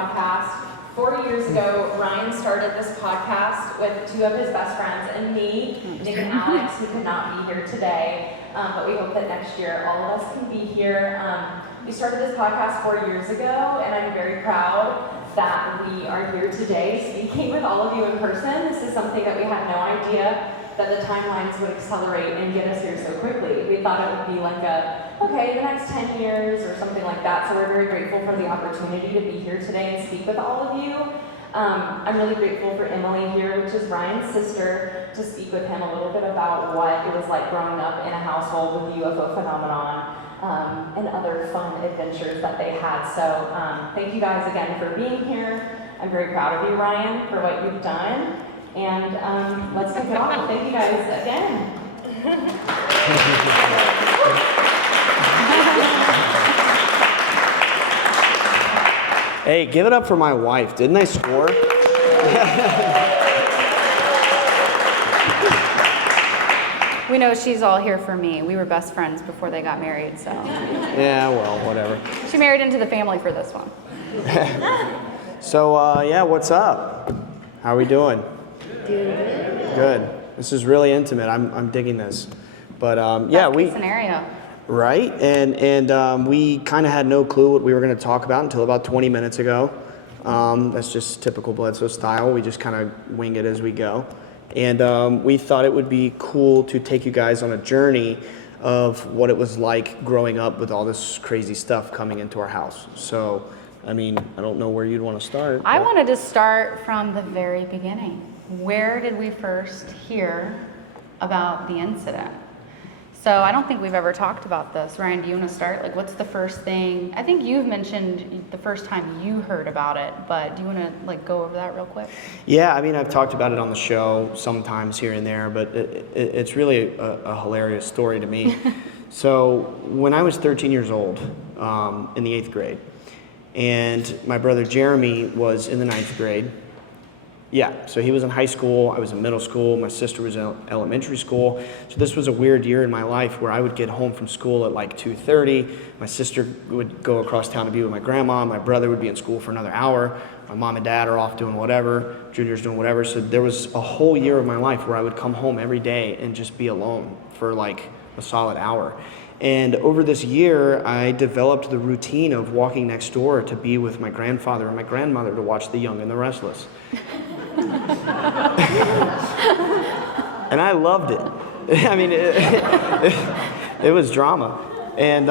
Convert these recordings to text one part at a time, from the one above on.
podcast. 4 years ago, Ryan started this podcast with two of his best friends and me, Nick and Alex, who could not be here today. But we hope that next year all of us can be here. We started this podcast 4 years ago, and I'm very proud that we are here today speaking with all of you in person. This is something that we had no idea that the timelines would accelerate and get us here so quickly. We thought it would be like the next 10 years or something like that. So we're very grateful for the opportunity to be here today and speak with all of you. I'm really grateful for Emily here, which is Ryan's sister, to speak with him a little bit about what it was like growing up in a household with the UFO phenomenon and other fun adventures that they had. So thank you guys again for being here. I'm very proud of you, Ryan, for what you've done. And let's kick it off. Thank you guys again. Hey, give it up for my wife. Didn't I score? We know she's all here for me. We were best friends before they got married, so. Yeah, well, whatever. She married into the family for this one. So, what's up? How are we doing? Good. This is really intimate. I'm digging this. But Best case scenario. Right, and we kind of had no clue what we were going to talk about until about 20 minutes ago. That's just typical Bledsoe style. We just kind of wing it as we go. And we thought it would be cool to take you guys on a journey of what it was like growing up with all this crazy stuff coming into our house. So, I mean, I don't know where you'd want to start. I wanted to start from the very beginning. Where did we first hear about the incident? So I don't think we've ever talked about this. Ryan, do you want to start? Like, what's the first thing? I think you've mentioned the first time you heard about it, but do you want to go over that real quick? Yeah, I mean, I've talked about it on the show sometimes here and there, but it's really a hilarious story to me. So when I was 13 years old, in the 8th grade, and my brother Jeremy was in the 9th grade. Yeah, so he was in high school, I was in middle school, my sister was in elementary school. So this was a weird year in my life where I would get home from school at like 2:30. My sister would go across town to be with my grandma. My brother would be in school for another hour. My mom and dad are off doing whatever. Junior's doing whatever. So there was a whole year of my life where I would come home every day and just be alone for like a solid hour. And over this year, I developed the routine of walking next door to be with my grandfather and my grandmother to watch The Young and the Restless. And I loved it. I mean, it was drama. And,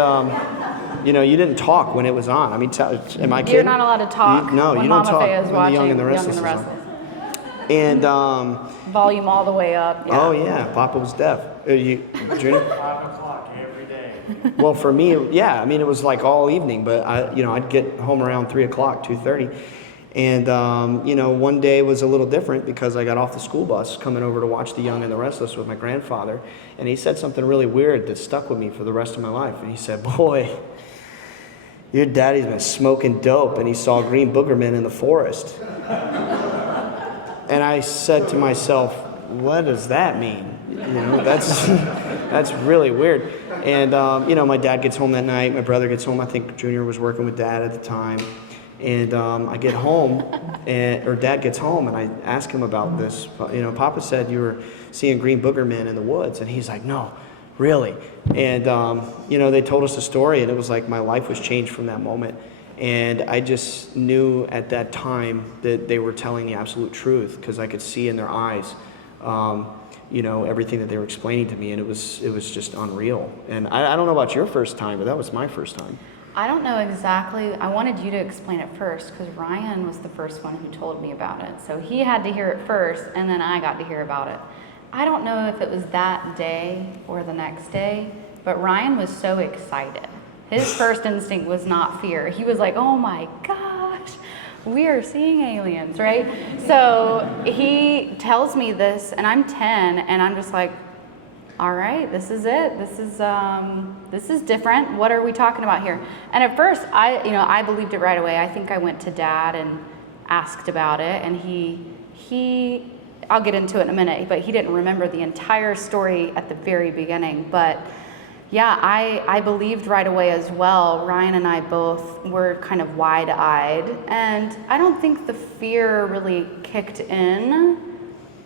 you didn't talk when it was on. I mean, am I kidding? You're not allowed to talk No, when you don't Mama talk Faye is when watching The Young and the Restless is on. And, volume all the way up. Yeah. Oh, yeah, Papa was deaf. Junior? 5 o'clock every day. Well, for me, yeah, I mean, it was like all evening, but I'd get home around 3 o'clock, 2:30. And, one day was a little different because I got off the school bus coming over to watch The Young and the Restless with my grandfather. And he said something really weird that stuck with me for the rest of my life. And he said, "Boy, your daddy's been smoking dope and he saw green boogermen in the forest." And I said to myself, what does that mean? That's really weird. And, my dad gets home that night. My brother gets home. I think Junior was working with Dad at the time. And I get home, or Dad gets home, and I ask him about this. Papa said you were seeing green boogermen in the woods. And he's like, "No, really." And, they told us the story, and it was like my life was changed from that moment. And I just knew at that time that they were telling the absolute truth because I could see in their eyes, everything that they were explaining to me, and it was just unreal. And I don't know about your first time, but that was my first time. I don't know exactly. I wanted you to explain it first because Ryan was the first one who told me about it. So he had to hear it first, and then I got to hear about it. I don't know if it was that day or the next day, but Ryan was so excited. His first instinct was not fear. He was like, "Oh my gosh, we are seeing aliens," right? So he tells me this, and I'm 10, and I'm just like, all right, this is it. This is different. What are we talking about here? And at first, I believed it right away. I think I went to Dad and asked about it, and he I'll get into it in a minute, but he didn't remember the entire story at the very beginning. But Yeah, I believed right away as well. Ryan and I both were kind of wide-eyed, and I don't think the fear really kicked in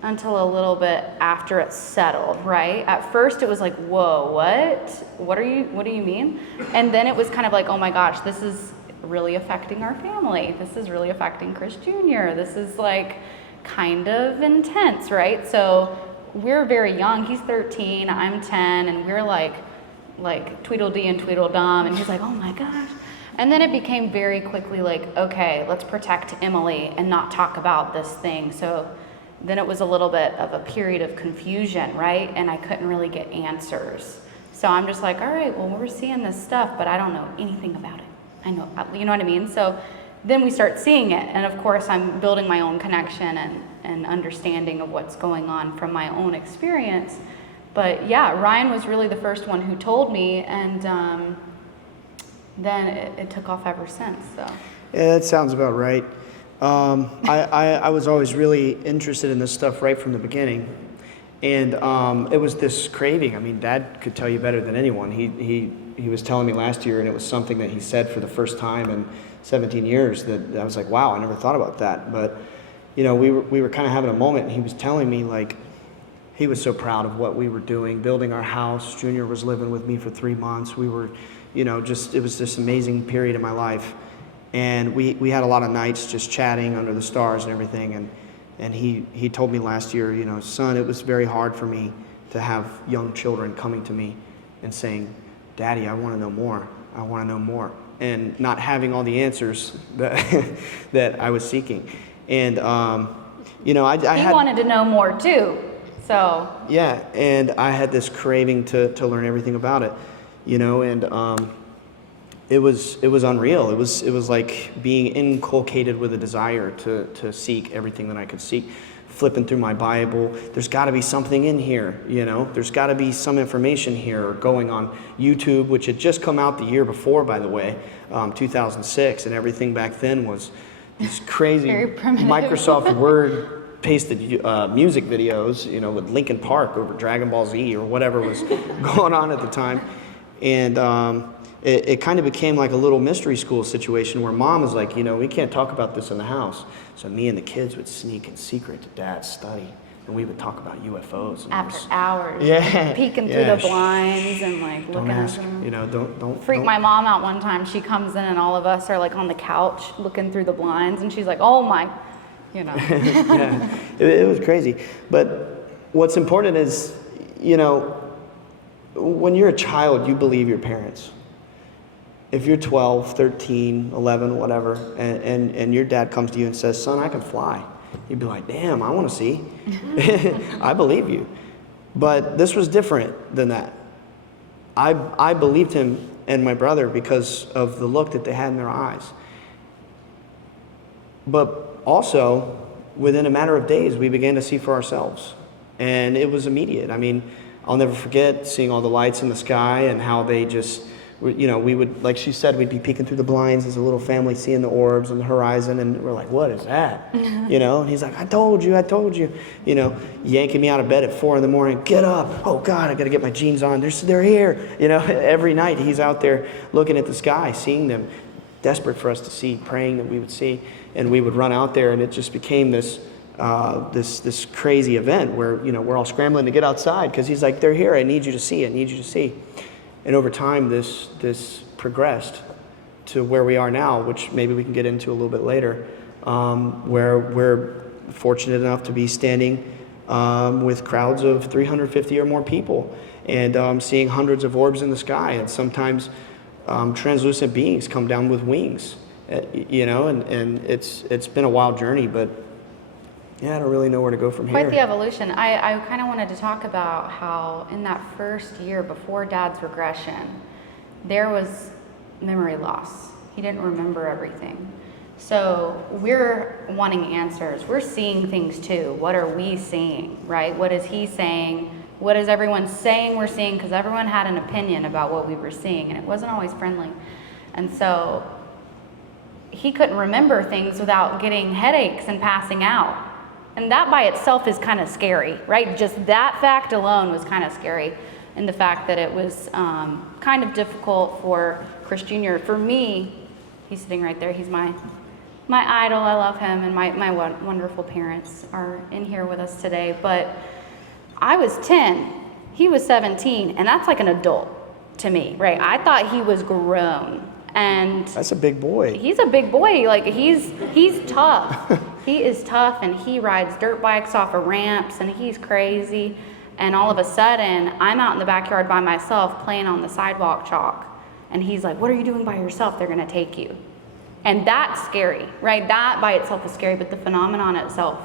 until a little bit after it settled, right? At first it was like, whoa, what? What do you mean? And then it was kind of like, oh my gosh, this is really affecting our family. This is really affecting Chris Jr. This is like kind of intense, right? So we're very young. He's 13, I'm 10, and we're like Tweedledee and Tweedledum, and he's like, oh my gosh. And then it became very quickly like, okay, let's protect Emily and not talk about this thing. So then it was a little bit of a period of confusion, right? And I couldn't really get answers. So I'm just like, all right, well, we're seeing this stuff, but I don't know anything about it. I know, you know what I mean? So then we start seeing it. And of course, I'm building my own connection and understanding of what's going on from my own experience. But yeah, Ryan was really the first one who told me, and then it took off ever since. So Yeah, that sounds about right. I was always really interested in this stuff right from the beginning, and it was this craving. I mean, Dad could tell you better than anyone. He was telling me last year, and it was something that he said for the first time in 17 years that I was like, wow, I never thought about that. But you know, we were kind of having a moment, and he was telling me like he was so proud of what we were doing, building our house. Junior was living with me for 3 months. We were, you know, just, it was this amazing period in my life. And we had a lot of nights just chatting under the stars and everything. And he told me last year, you know, son, it was very hard for me to have young children coming to me and saying, Daddy, I want to know more. I want to know more. And not having all the answers that, that I was seeking. And, you know, he wanted to know more too. So yeah, and I had this craving to learn everything about it, you know, and it was unreal. It was like being inculcated with a desire to seek everything that I could seek. Flipping through my Bible, there's got to be something in here, you know. There's got to be some information here. Or going on YouTube, which had just come out the year before, by the way, 2006, and everything back then was this crazy Microsoft Word pasted music videos, you know, with Linkin Park over Dragon Ball Z or whatever was going on at the time. And it kind of became like a little mystery school situation where Mom was like, you know, we can't talk about this in the house. So me and the kids would sneak in secret to Dad's study, and we would talk about UFOs. And after hours, yeah, peeking through the blinds and like looking at them. You know, don't freak my mom out one time. She comes in and all of us are like on the couch looking through the blinds, and she's like, oh my, you know. Yeah, it was crazy. But what's important is, you know, when you're a child, you believe your parents. If you're 12, 13, 11, whatever, and your dad comes to you and says, son, I can fly, you'd be like, damn, I want to see. I believe you. But this was different than that. I believed him and my brother because of the look that they had in their eyes. But also, within a matter of days, we began to see for ourselves. And it was immediate. I mean, I'll never forget seeing all the lights in the sky and how they just, you know, we would, like she said, we'd be peeking through the blinds as a little family, seeing the orbs on the horizon, and we're like, what is that? You know, and he's like, I told you, you know, yanking me out of bed at 4 a.m, get up, oh God, I gotta get my jeans on, they're here, you know. Every night he's out there looking at the sky, seeing them, desperate for us to see, praying that we would see, and we would run out there, and it just became this this crazy event where, you know, we're all scrambling to get outside because he's like, they're here, I need you to see. And over time, this progressed to where we are now, which maybe we can get into a little bit later, where we're fortunate enough to be standing with crowds of 350 or more people, and seeing hundreds of orbs in the sky, and sometimes translucent beings come down with wings, you know, and it's been a wild journey, but yeah, I don't really know where to go from here. Quite the evolution. I kind of wanted to talk about how in that first year before Dad's regression, there was memory loss. He didn't remember everything. So we're wanting answers. We're seeing things too. What are we seeing, right? What is he saying? What is everyone saying we're seeing? Because everyone had an opinion about what we were seeing, and it wasn't always friendly. And so he couldn't remember things without getting headaches and passing out. And that by itself is kind of scary, right? Just that fact alone was kind of scary. and the fact that it was kind of difficult for Chris Jr. For me, he's sitting right there. He's my idol. I love him, and my wonderful parents are in here with us today. But I was 10, he was 17, and that's like an adult to me, right? I thought he was grown, and That's a big boy. he's a big boy. Like he's tough. He is tough, and he rides dirt bikes off of ramps, and he's crazy. And all of a sudden, I'm out in the backyard by myself playing on the sidewalk chalk, and he's like, "What are you doing by yourself? They're gonna take you." And that's scary, right? That by itself is scary, but the phenomenon itself,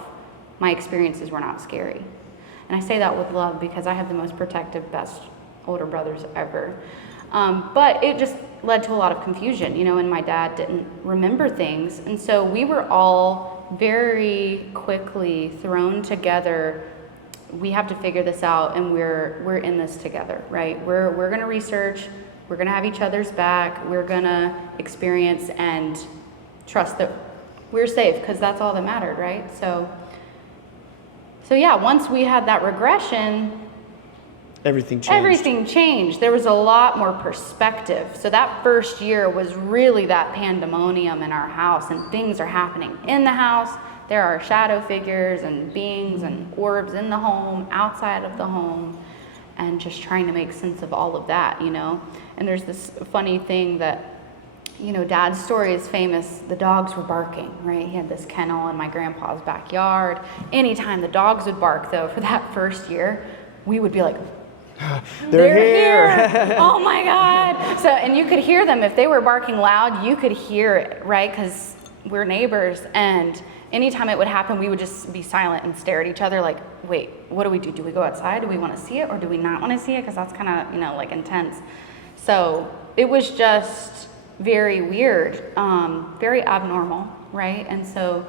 my experiences were not scary. And I say that with love because I have the most protective, best older brothers ever. But it just led to a lot of confusion, and my dad didn't remember things. And so we were all very quickly thrown together. We have to figure this out, and we're in this together, right? We're gonna research, we're gonna have each other's back, we're gonna experience and trust that we're safe, because that's all that mattered, right? So yeah, once we had that regression, Everything changed. everything changed. There was a lot more perspective. So that first year was really that pandemonium in our house, and things are happening in the house. There are shadow figures and beings and orbs in the home, outside of the home, and just trying to make sense of all of that, And there's this funny thing that, Dad's story is famous. The dogs were barking, right? He had this kennel in my grandpa's backyard. Anytime the dogs would bark, though, for that first year, we would be like, They're here. Oh my God. So, and you could hear them. If they were barking loud, you could hear it, right? Because we're neighbors. And anytime it would happen, we would just be silent and stare at each other like, wait, what do we do? Do we go outside? Do we want to see it, or do we not want to see it? Because that's kind of, like intense. So it was just very weird, very abnormal, right? And so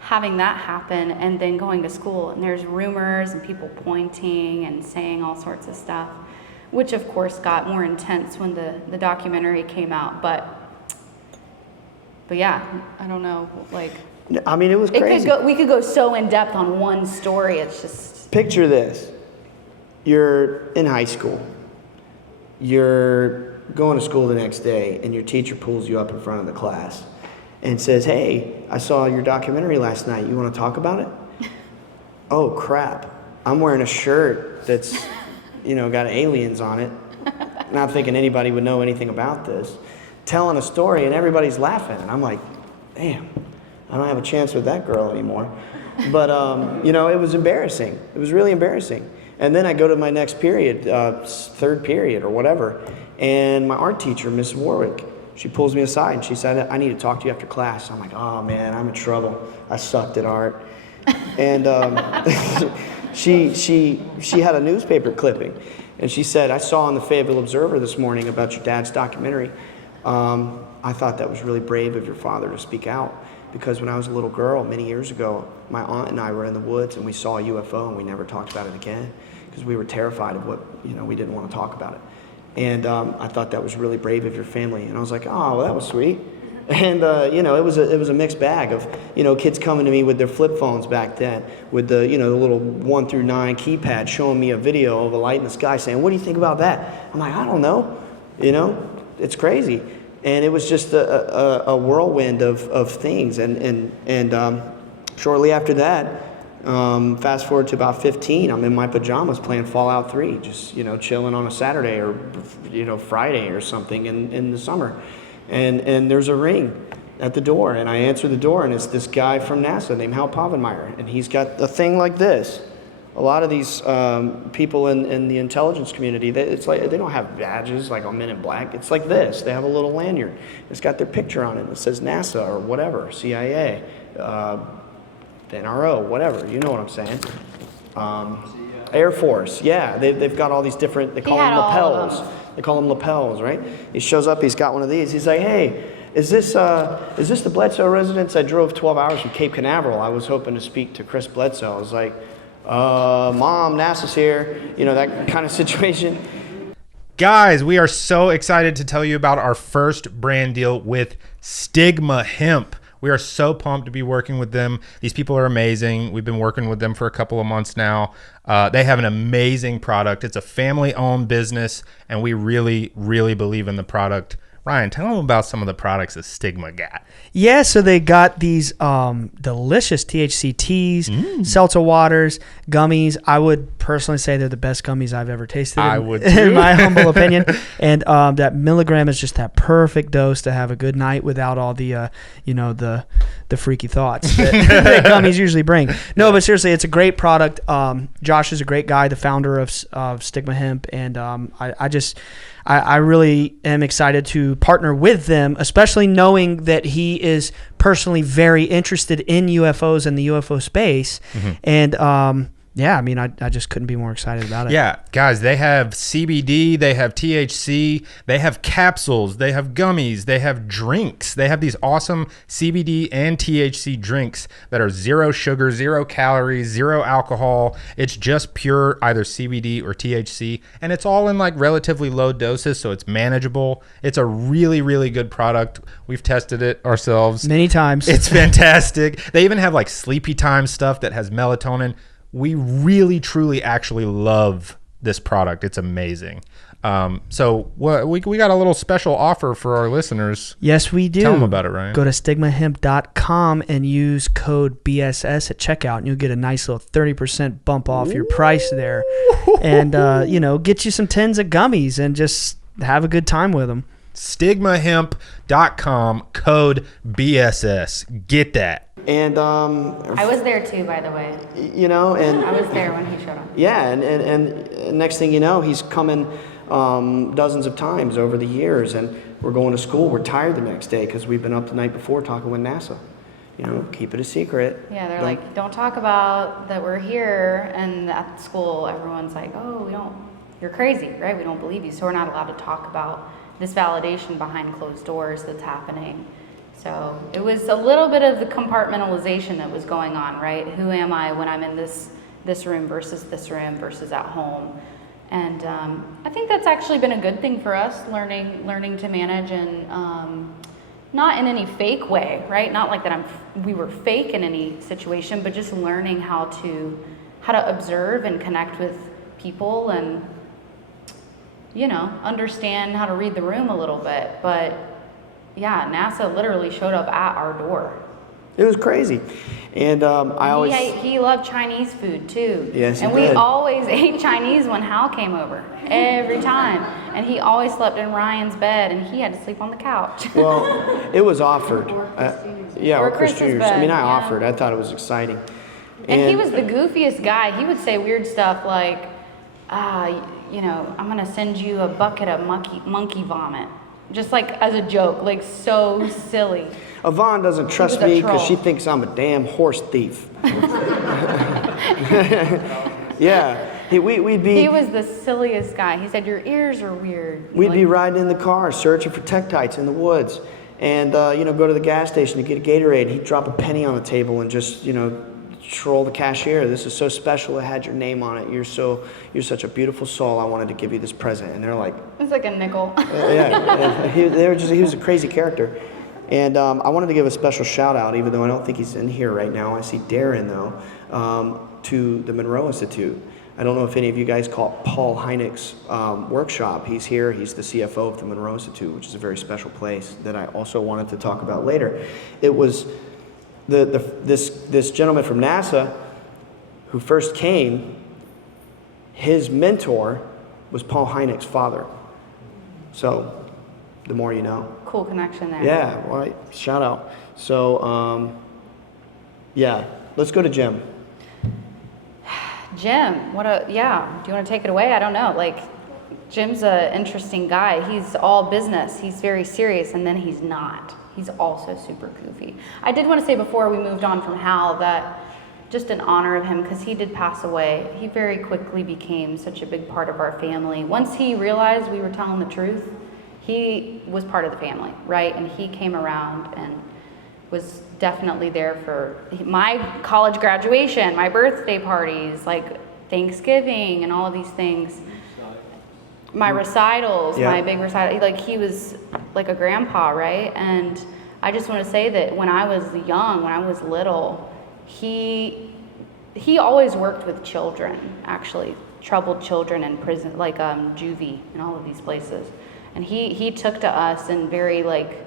having that happen, and then going to school, and there's rumors and people pointing and saying all sorts of stuff, which of course got more intense when the documentary came out. But yeah, I don't know, like, I mean, it was crazy. we could go so in depth on one story. It's just, Picture this. You're in high school. You're going to school the next day, and your teacher pulls you up in front of the class and says, "Hey, I saw your documentary last night. You want to talk about it?" Oh, crap. I'm wearing a shirt that's, got aliens on it. Not thinking anybody would know anything about this. Telling a story, and everybody's laughing. And I'm like, damn, I don't have a chance with that girl anymore. But, it was embarrassing. It was really embarrassing. And then I go to my next period, third period or whatever, and my art teacher, Miss Warwick, she pulls me aside and she said, "I need to talk to you after class." I'm like, "Oh man, I'm in trouble. I sucked at art." And she had a newspaper clipping, and she said, "I saw in the Fayetteville Observer this morning about your dad's documentary. I thought that was really brave of your father to speak out, because when I was a little girl many years ago, my aunt and I were in the woods and we saw a UFO, and we never talked about it again because we were terrified of what, we didn't want to talk about it. And I thought that was really brave of your family." And I was like, "Oh, well, that was sweet." And it was a mixed bag of kids coming to me with their flip phones back then, with the the little 1 through 9 keypad, showing me a video of a light in the sky, saying, "What do you think about that?" I'm like, "I don't know, it's crazy." And it was just a whirlwind of things. And shortly after that, fast forward to about 15, I'm in my pajamas playing Fallout 3, just chilling on a Saturday or Friday or something in the summer. And there's a ring at the door, and I answer the door, and it's this guy from NASA named Hal Povenmire, and he's got a thing like this. A lot of these people in the intelligence community, it's like they don't have badges like on Men in Black. It's like this. They have a little lanyard. It's got their picture on it. It says NASA or whatever, CIA, NRO, whatever. You know what I'm saying. Air Force. Yeah, they've got all these different, they call them lapels. They call them lapels, right? He shows up, he's got one of these. He's like, "Hey, is this the Bledsoe residence? I drove 12 hours from Cape Canaveral. I was hoping to speak to Chris Bledsoe." I was like, "Mom, NASA's here," that kind of situation. Guys, we are so excited to tell you about our first brand deal with Stigma Hemp. We are so pumped to be working with them. These people are amazing. We've been working with them for a couple of months now. They have an amazing product. It's a family-owned business, and we really, really believe in the product. Ryan, tell them about some of the products that Stigma got. Yeah, so they got these delicious THC teas, seltzer waters, gummies. I would personally say they're the best gummies I've ever tasted. I would in too. my humble opinion. And that milligram is just that perfect dose to have a good night without all the the freaky thoughts that gummies usually bring. No, but seriously, it's a great product. Josh is a great guy, the founder of Stigma Hemp, and I really am excited to partner with them, especially knowing that he is personally very interested in UFOs and the UFO space. And I just couldn't be more excited about it. Yeah, guys, they have CBD, they have THC, they have capsules, they have gummies, they have drinks. They have these awesome CBD and THC drinks that are 0 sugar, 0 calories, 0 alcohol. It's just pure either CBD or THC, and it's all in like relatively low doses, so it's manageable. It's a really, really good product. We've tested it ourselves Many times. It's fantastic. They even have like sleepy time stuff that has melatonin. We really, truly, actually love this product. It's amazing. So we got a little special offer for our listeners. Yes, we do. Tell them about it, Ryan. Go to stigmahemp.com and use code BSS at checkout, and you'll get a nice little 30% bump off your price there. And, get you some tins of gummies and just have a good time with them. Stigmahemp.com, code BSS. Get that. And I was there too, by the way. and I was there when he showed up. yeah, and next thing you know, he's coming dozens of times over the years, and we're going to school. We're tired the next day because we've been up the night before talking with NASA. Keep it a secret. Yeah, they're like, don't talk about that we're here. And at school, everyone's like, oh, you're crazy, right? We don't believe you. So we're not allowed to talk about this validation behind closed doors that's happening. So it was a little bit of the compartmentalization that was going on, right? Who am I when I'm in this room versus at home? And I think that's actually been a good thing for us, learning to manage, and not in any fake way, right? Not like that we were fake in any situation, but just learning how to observe and connect with people, and understand how to read the room a little bit. But yeah, NASA literally showed up at our door. It was crazy. And He loved Chinese food too. Yes, he and did. we always ate Chinese when Hal came over, every time. And he always slept in Ryan's bed, and he had to sleep on the couch. Well, it was offered. Or Chris Chris's Jr.'s. bed, I yeah. offered. I thought it was exciting. And he was the goofiest guy. He would say weird stuff like, I'm going to send you a bucket of monkey vomit. Just like as a joke, like so silly. Yvonne doesn't trust was a me because troll. she thinks I'm a damn horse thief. Yeah. We'd be... He was the silliest guy. He said, your ears are weird. We'd be riding in the car searching for tektites in the woods, and go to the gas station to get a Gatorade. He'd drop a penny on the table and just troll the cashier. This is so special. It had your name on it. You're such a beautiful soul. I wanted to give you this present. And they're like, It's like a nickel. He was a crazy character. And I wanted to give a special shout out, even though I don't think he's in here right now. I see Darren though, to the Monroe Institute. I don't know if any of you guys caught Paul Hynek's workshop. He's here. He's the CFO of the Monroe Institute, which is a very special place that I also wanted to talk about later. It was this gentleman from NASA who first came. His mentor was Paul Hynek's father. So, the more you know. Cool connection there. Yeah, well, shout out. So, let's go to Jim. Jim, do you want to take it away? I don't know. Like, Jim's an interesting guy. He's all business. He's very serious, and then he's not. He's also super goofy. I did want to say before we moved on from Hal that just in honor of him, because he did pass away, he very quickly became such a big part of our family. Once he realized we were telling the truth, he was part of the family, right? And he came around and was definitely there for my college graduation, my birthday parties, like Thanksgiving and all of these things. My recitals, Yeah. my big recital, like he was like a grandpa, right? And I just want to say that when I was young, when I was little, he always worked with children, actually, troubled children in prison, like juvie and all of these places. And he took to us and very like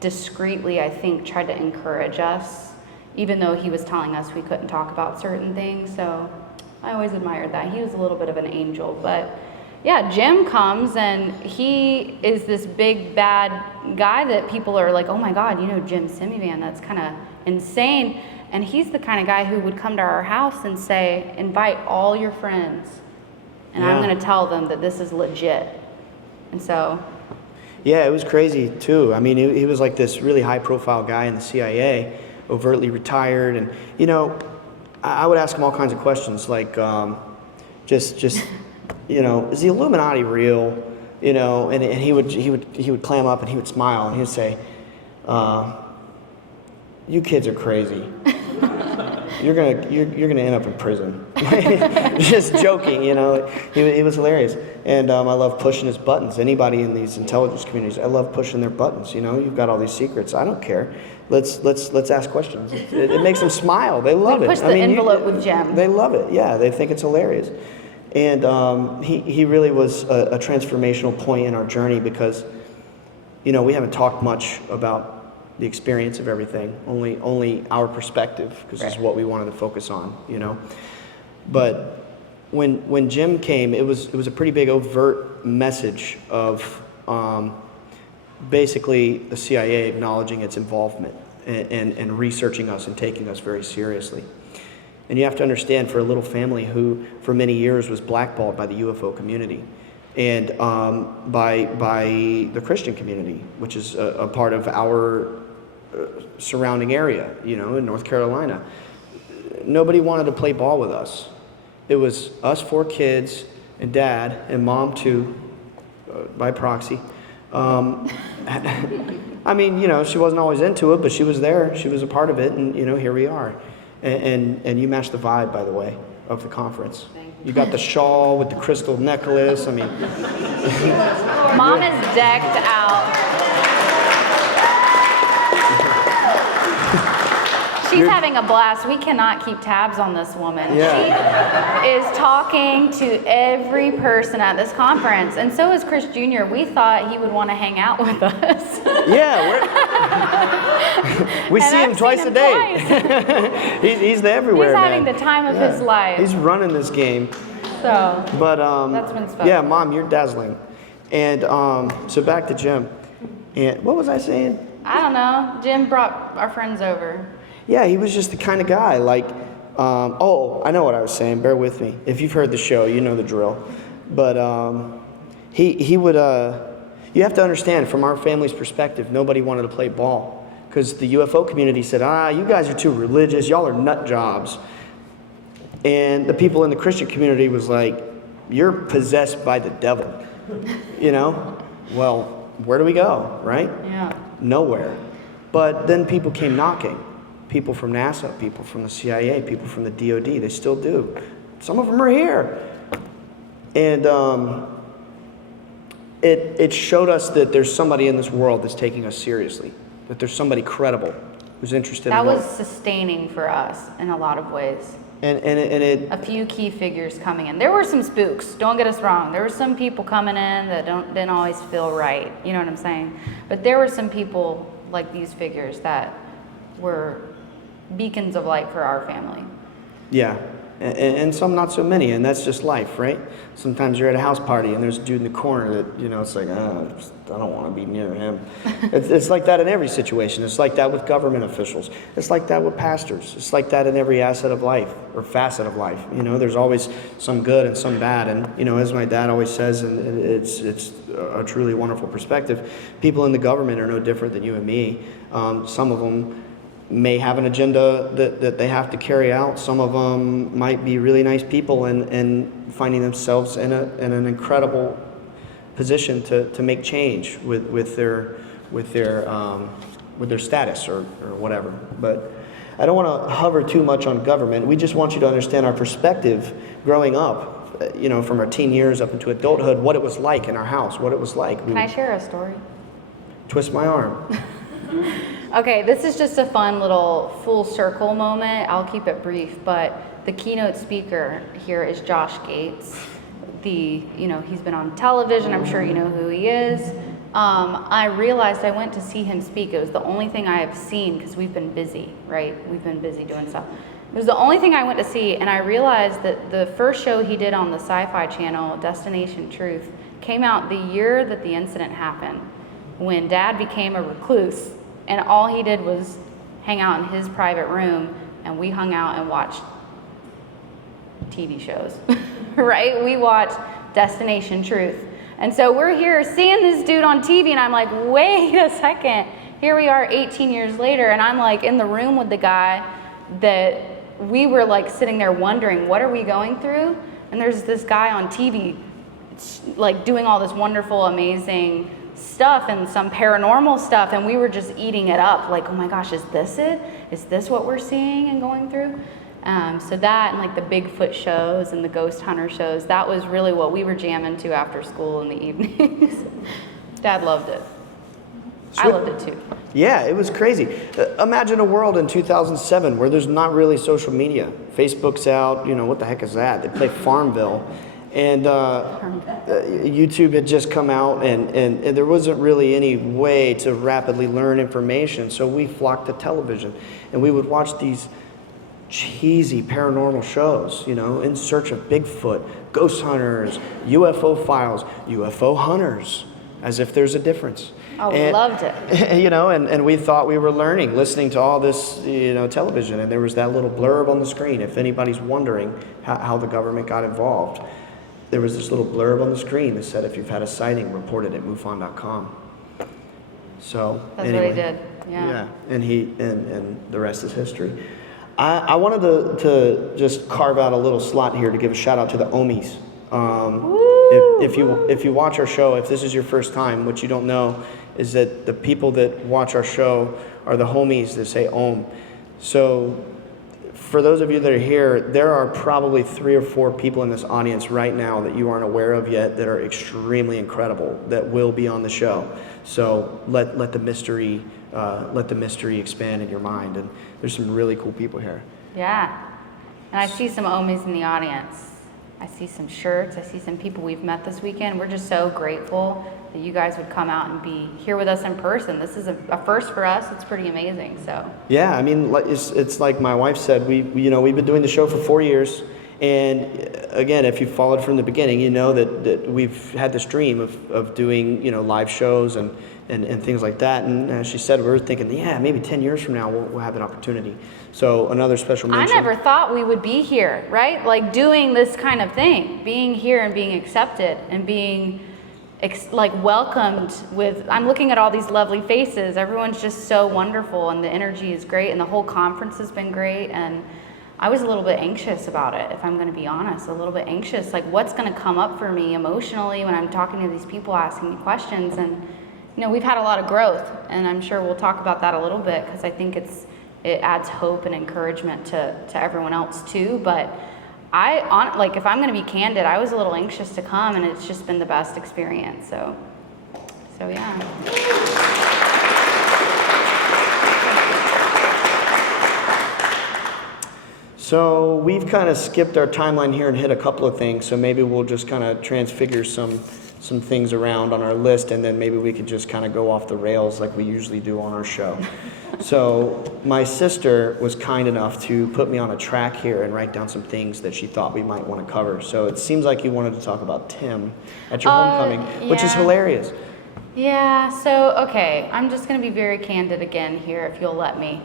discreetly, I think, tried to encourage us, even though he was telling us we couldn't talk about certain things. So I always admired that. He was a little bit of an angel. But yeah, Jim comes and he is this big bad guy that people are like, oh my God, you know Jim Simivan, that's kind of insane. And he's the kind of guy who would come to our house and say, invite all your friends, and I'm going to tell them that this is legit. And so... Yeah, it was crazy too. I mean, he was like this really high-profile guy in the CIA, overtly retired, and you know, I would ask him all kinds of questions, like just you know, is the Illuminati real? You know, and he would clam up and he would smile and he would say, "You kids are crazy. You're gonna end up in prison." Just joking, you know. He was hilarious, and I love pushing his buttons. Anybody in these intelligence communities, I love pushing their buttons. You know, you've got all these secrets. I don't care. Let's ask questions. It makes them smile. They love it. Push the envelope with Jim. They love it. Yeah, they think it's hilarious, and he really was a transformational point in our journey because, you know, we haven't talked much about the experience of everything, only our perspective, because it's what we wanted to focus on, you know. But when Jim came, it was a pretty big overt message of basically the CIA acknowledging its involvement and researching us and taking us very seriously. And you have to understand, for a little family who for many years was blackballed by the UFO community and by the Christian community, which is a part of our surrounding area, you know, in North Carolina. Nobody wanted to play ball with us. It was us 4 kids and Dad and Mom too, by proxy. I mean, you know, she wasn't always into it, but she was there. She was a part of it, and you know, here we are. And you matched the vibe, by the way, of the conference. You got the shawl with the crystal necklace. I mean, Mom is decked out. She's having a blast. We cannot keep tabs on this woman. Yeah. She is talking to every person at this conference. And so is Chris Jr. We thought he would want to hang out with us. Yeah, we see him twice a day. He's everywhere. He's having man. the time of his life. He's running this game. So But that's been special. yeah, Mom, you're dazzling. And so back to Jim. And what was I saying? I don't know. Jim brought our friends over. Yeah, he was just the kind of guy, like, oh, I know what I was saying, bear with me. If you've heard the show, you know the drill. But he would, you have to understand, from our family's perspective, nobody wanted to play ball. Because the UFO community said, you guys are too religious, y'all are nut jobs. And the people in the Christian community was like, you're possessed by the devil, you know? Well, where do we go, right? Yeah. Nowhere. But then people came knocking. People from NASA, people from the CIA, people from the DOD, they still do. Some of them are here. And it showed us that there's somebody in this world that's taking us seriously, that there's somebody credible who's interested That in was sustaining for us in a lot of ways. And it A few key figures coming in. There were some spooks, don't get us wrong. There were some people coming in that didn't always feel right, you know what I'm saying? But there were some people like these figures that were beacons of light for our family. yeah. And some not so many, and that's just life, right? Sometimes you're at a house party and there's a dude in the corner that, you know, it's like, I don't want to be near him. It's like that in every situation. It's like that with government officials. It's like that with pastors. It's like that in every asset of life or facet of life. You know, there's always some good and some bad. And, you know, as my dad always says, and it's a truly wonderful perspective, people in the government are no different than you and me. Some of them may have an agenda that they have to carry out. Some of them might be really nice people and finding themselves in an incredible position to make change with their status or whatever. But I don't want to hover too much on government. We just want you to understand our perspective growing up, you know, from our teen years up into adulthood, what it was like in our house, what it was like. Can I share a story? Twist my arm. Okay, this is just a fun little full circle moment. I'll keep it brief, but the keynote speaker here is Josh Gates. He's been on television. I'm sure you know who he is. I realized I went to see him speak. It was the only thing I have seen because we've been busy, right? We've been busy doing stuff. It was the only thing I went to see, and I realized that the first show he did on the Sci-Fi Channel, Destination Truth, came out the year that the incident happened, when Dad became a recluse, and all he did was hang out in his private room, and we hung out and watched TV shows, right? We watched Destination Truth. And so we're here seeing this dude on TV, and I'm like, wait a second. Here we are 18 years later, and I'm like in the room with the guy that we were like sitting there wondering, what are we going through? And there's this guy on TV like doing all this wonderful, amazing stuff and some paranormal stuff, and we were just eating it up like, oh my gosh, is this it? Is this what we're seeing and going through? So that and like the Bigfoot shows and the ghost hunter shows, that was really what we were jamming to after school in the evenings. Dad loved it. I loved it too. Yeah, it was crazy. Imagine a world in 2007 where there's not really social media. Facebook's out, what the heck is that? They play Farmville. And YouTube had just come out, and there wasn't really any way to rapidly learn information. So we flocked to television, and we would watch these cheesy paranormal shows, in search of Bigfoot, ghost hunters, UFO files, UFO hunters, as if there's a difference. Oh, loved it. And we thought we were learning, listening to all this, television, and there was that little blurb on the screen. If anybody's wondering how the government got involved, there was this little blurb on the screen that said, if you've had a sighting, report it at MUFON.com. So That's anyway, what he did. Yeah. And the rest is history. I wanted to just carve out a little slot here to give a shout out to the Ohmies. If you watch our show, if this is your first time, what you don't know is that the people that watch our show are the homies that say Om. So for those of you that are here, there are probably 3 or 4 people in this audience right now that you aren't aware of yet that are extremely incredible that will be on the show. So let the mystery expand in your mind, and there's some really cool people here. Yeah. And I see some Ohmies in the audience. I see some shirts. I see some people we've met this weekend. We're just so grateful that you guys would come out and be here with us in person. This is a first for us. It's pretty amazing. So. Yeah, I mean, it's like my wife said. We've been doing the show for 4 years, and again, if you followed from the beginning, you know that we've had this dream of doing live shows and things like that. And as she said, we were thinking, maybe 10 years from now we'll have that opportunity. So another special mention. I never thought we would be here, right? Like doing this kind of thing, being here and being accepted and being welcomed with, I'm looking at all these lovely faces. Everyone's just so wonderful, and the energy is great, and the whole conference has been great. And I was a little bit anxious about it, if I'm going to be honest, a little bit anxious. Like, what's going to come up for me emotionally when I'm talking to these people asking me questions? And we've had a lot of growth, and I'm sure we'll talk about that a little bit, because I think it adds hope and encouragement to everyone else too. But if I'm going to be candid, I was a little anxious to come, and it's just been the best experience. So yeah. So we've kind of skipped our timeline here and hit a couple of things. So maybe we'll just kind of transfigure some things around on our list, and then maybe we could just kind of go off the rails like we usually do on our show. So my sister was kind enough to put me on a track here and write down some things that she thought we might want to cover. So it seems like you wanted to talk about Tim at your homecoming, which is hilarious. Yeah, so, okay, I'm just going to be very candid again here, if you'll let me.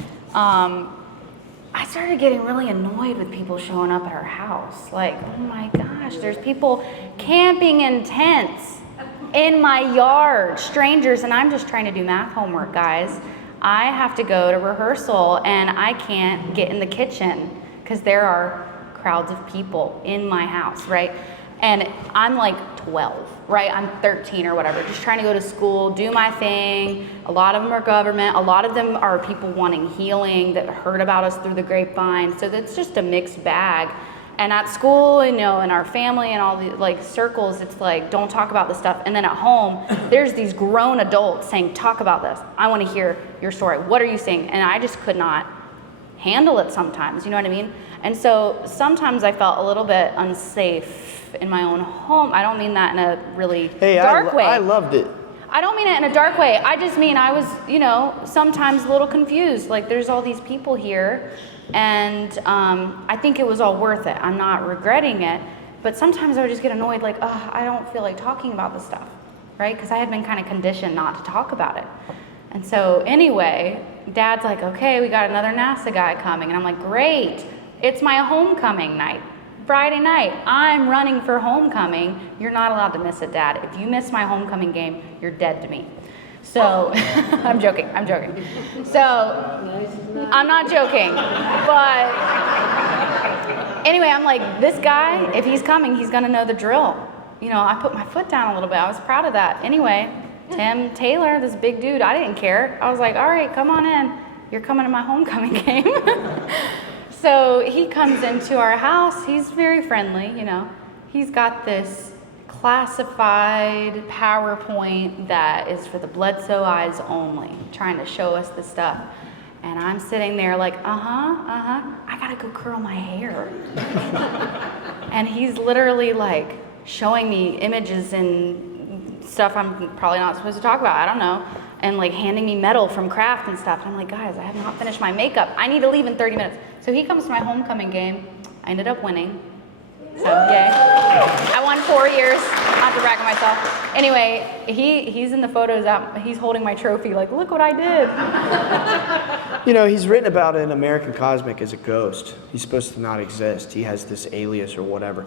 I started getting really annoyed with people showing up at our house. Like, oh my gosh, there's people camping in tents in my yard, strangers, and I'm just trying to do math homework, guys. I have to go to rehearsal, and I can't get in the kitchen because there are crowds of people in my house, right? And I'm like 12, right? I'm 13 or whatever, just trying to go to school, do my thing. A lot of them are government. A lot of them are people wanting healing that heard about us through the grapevine. So that's just a mixed bag. And at school, in our family and all the like circles, it's like, don't talk about this stuff. And then at home, there's these grown adults saying, talk about this. I want to hear your story. What are you seeing? And I just could not handle it sometimes, you know what I mean? And so sometimes I felt a little bit unsafe in my own home. I don't mean that in a really dark way. I loved it. I don't mean it in a dark way. I just mean I was, sometimes a little confused. Like, there's all these people here, and I think it was all worth it. I'm not regretting it, but sometimes I would just get annoyed, like, oh, I don't feel like talking about this stuff, right? Because I had been kind of conditioned not to talk about it. And so anyway, Dad's like, okay, we got another NASA guy coming. And I'm like, great, it's my homecoming night. Friday night, I'm running for homecoming. You're not allowed to miss it, Dad. If you miss my homecoming game, you're dead to me. So, I'm joking. So, I'm not joking. But anyway, I'm like, this guy, if he's coming, he's gonna know the drill. I put my foot down a little bit. I was proud of that. Anyway, Tim Taylor, this big dude, I didn't care. I was like, all right, come on in. You're coming to my homecoming game. So he comes into our house. He's very friendly, He's got this classified PowerPoint that is for the Bledsoe eyes only, trying to show us the stuff. And I'm sitting there like, I gotta go curl my hair. And he's literally like showing me images and stuff I'm probably not supposed to talk about, I don't know. And like handing me metal from Kraft and stuff. And I'm like, guys, I have not finished my makeup. I need to leave in 30 minutes. So he comes to my homecoming game. I ended up winning. So yay. I won 4 years, not to brag on myself. Anyway, he's in the photos out, he's holding my trophy like, look what I did. He's written about in American Cosmic as a ghost. He's supposed to not exist. He has this alias or whatever.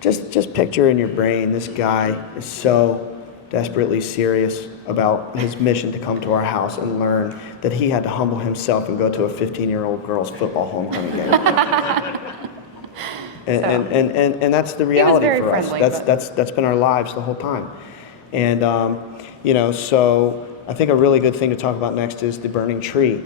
Just picture in your brain, this guy is so desperately serious about his mission to come to our house and learn that he had to humble himself and go to a 15-year-old girl's football homecoming game. And that's the reality for us. That's been our lives the whole time. And so I think a really good thing to talk about next is the burning tree.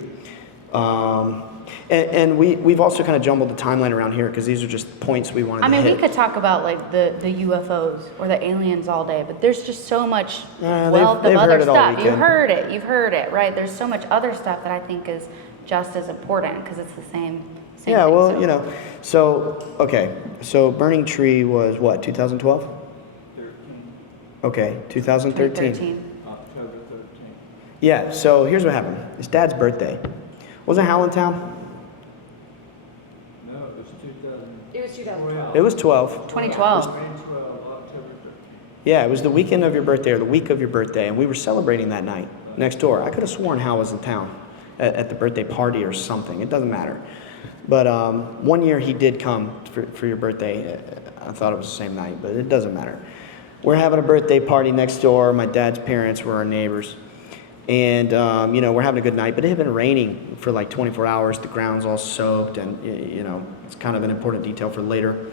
And we've also kind of jumbled the timeline around here because these are just points we wanted to hit. We could talk about like the UFOs or the aliens all day, but there's just so much wealth of other stuff. You've heard it, right? There's so much other stuff that I think is just as important because it's the same yeah, thing. Well, so Burning Tree was what, 2012? 13. Okay, 2013. October 13th. Yeah, so here's what happened. It's Dad's birthday. Wasn't Allentown? No, it was 2000. It was 2012. It was 12. 2012. 2012, October 13th. Yeah, it was the weekend of your birthday or the week of your birthday, and we were celebrating that night next door. I could have sworn Hal was in town at the birthday party or something. It doesn't matter. But one year he did come for your birthday. I thought it was the same night, but it doesn't matter. We're having a birthday party next door. My dad's parents were our neighbors. And, we're having a good night, but it had been raining for like 24 hours. The ground's all soaked, and, it's kind of an important detail for later.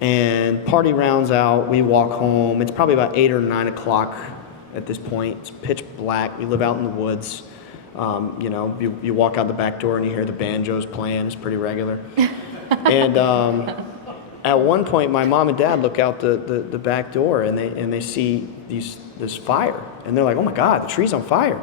And party rounds out. We walk home. It's probably about 8 or 9 o'clock at this point. It's pitch black. We live out in the woods. You walk out the back door and you hear the banjos playing. It's pretty regular. And at one point, my mom and dad look out the back door and they see this fire. And they're like, oh my God, the tree's on fire.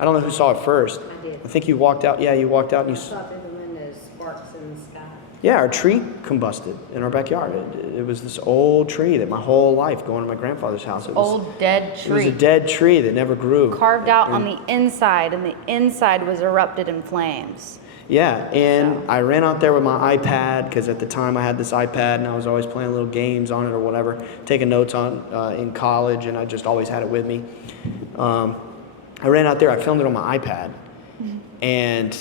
I don't know who saw it first. I did. I think you walked out. Yeah, you walked out and you Saw through the windows, sparks in the sky. Yeah, our tree combusted in our backyard. It was this old tree that my whole life going to my grandfather's house. It was, Old dead It was tree. a dead tree that never grew. Carved out on And- the inside, and the inside was erupted in flames. Yeah, and I ran out there with my iPad because at the time I had this iPad and I was always playing little games on it or whatever, taking notes on in college, and I just always had it with me. I ran out there, I filmed it on my iPad, and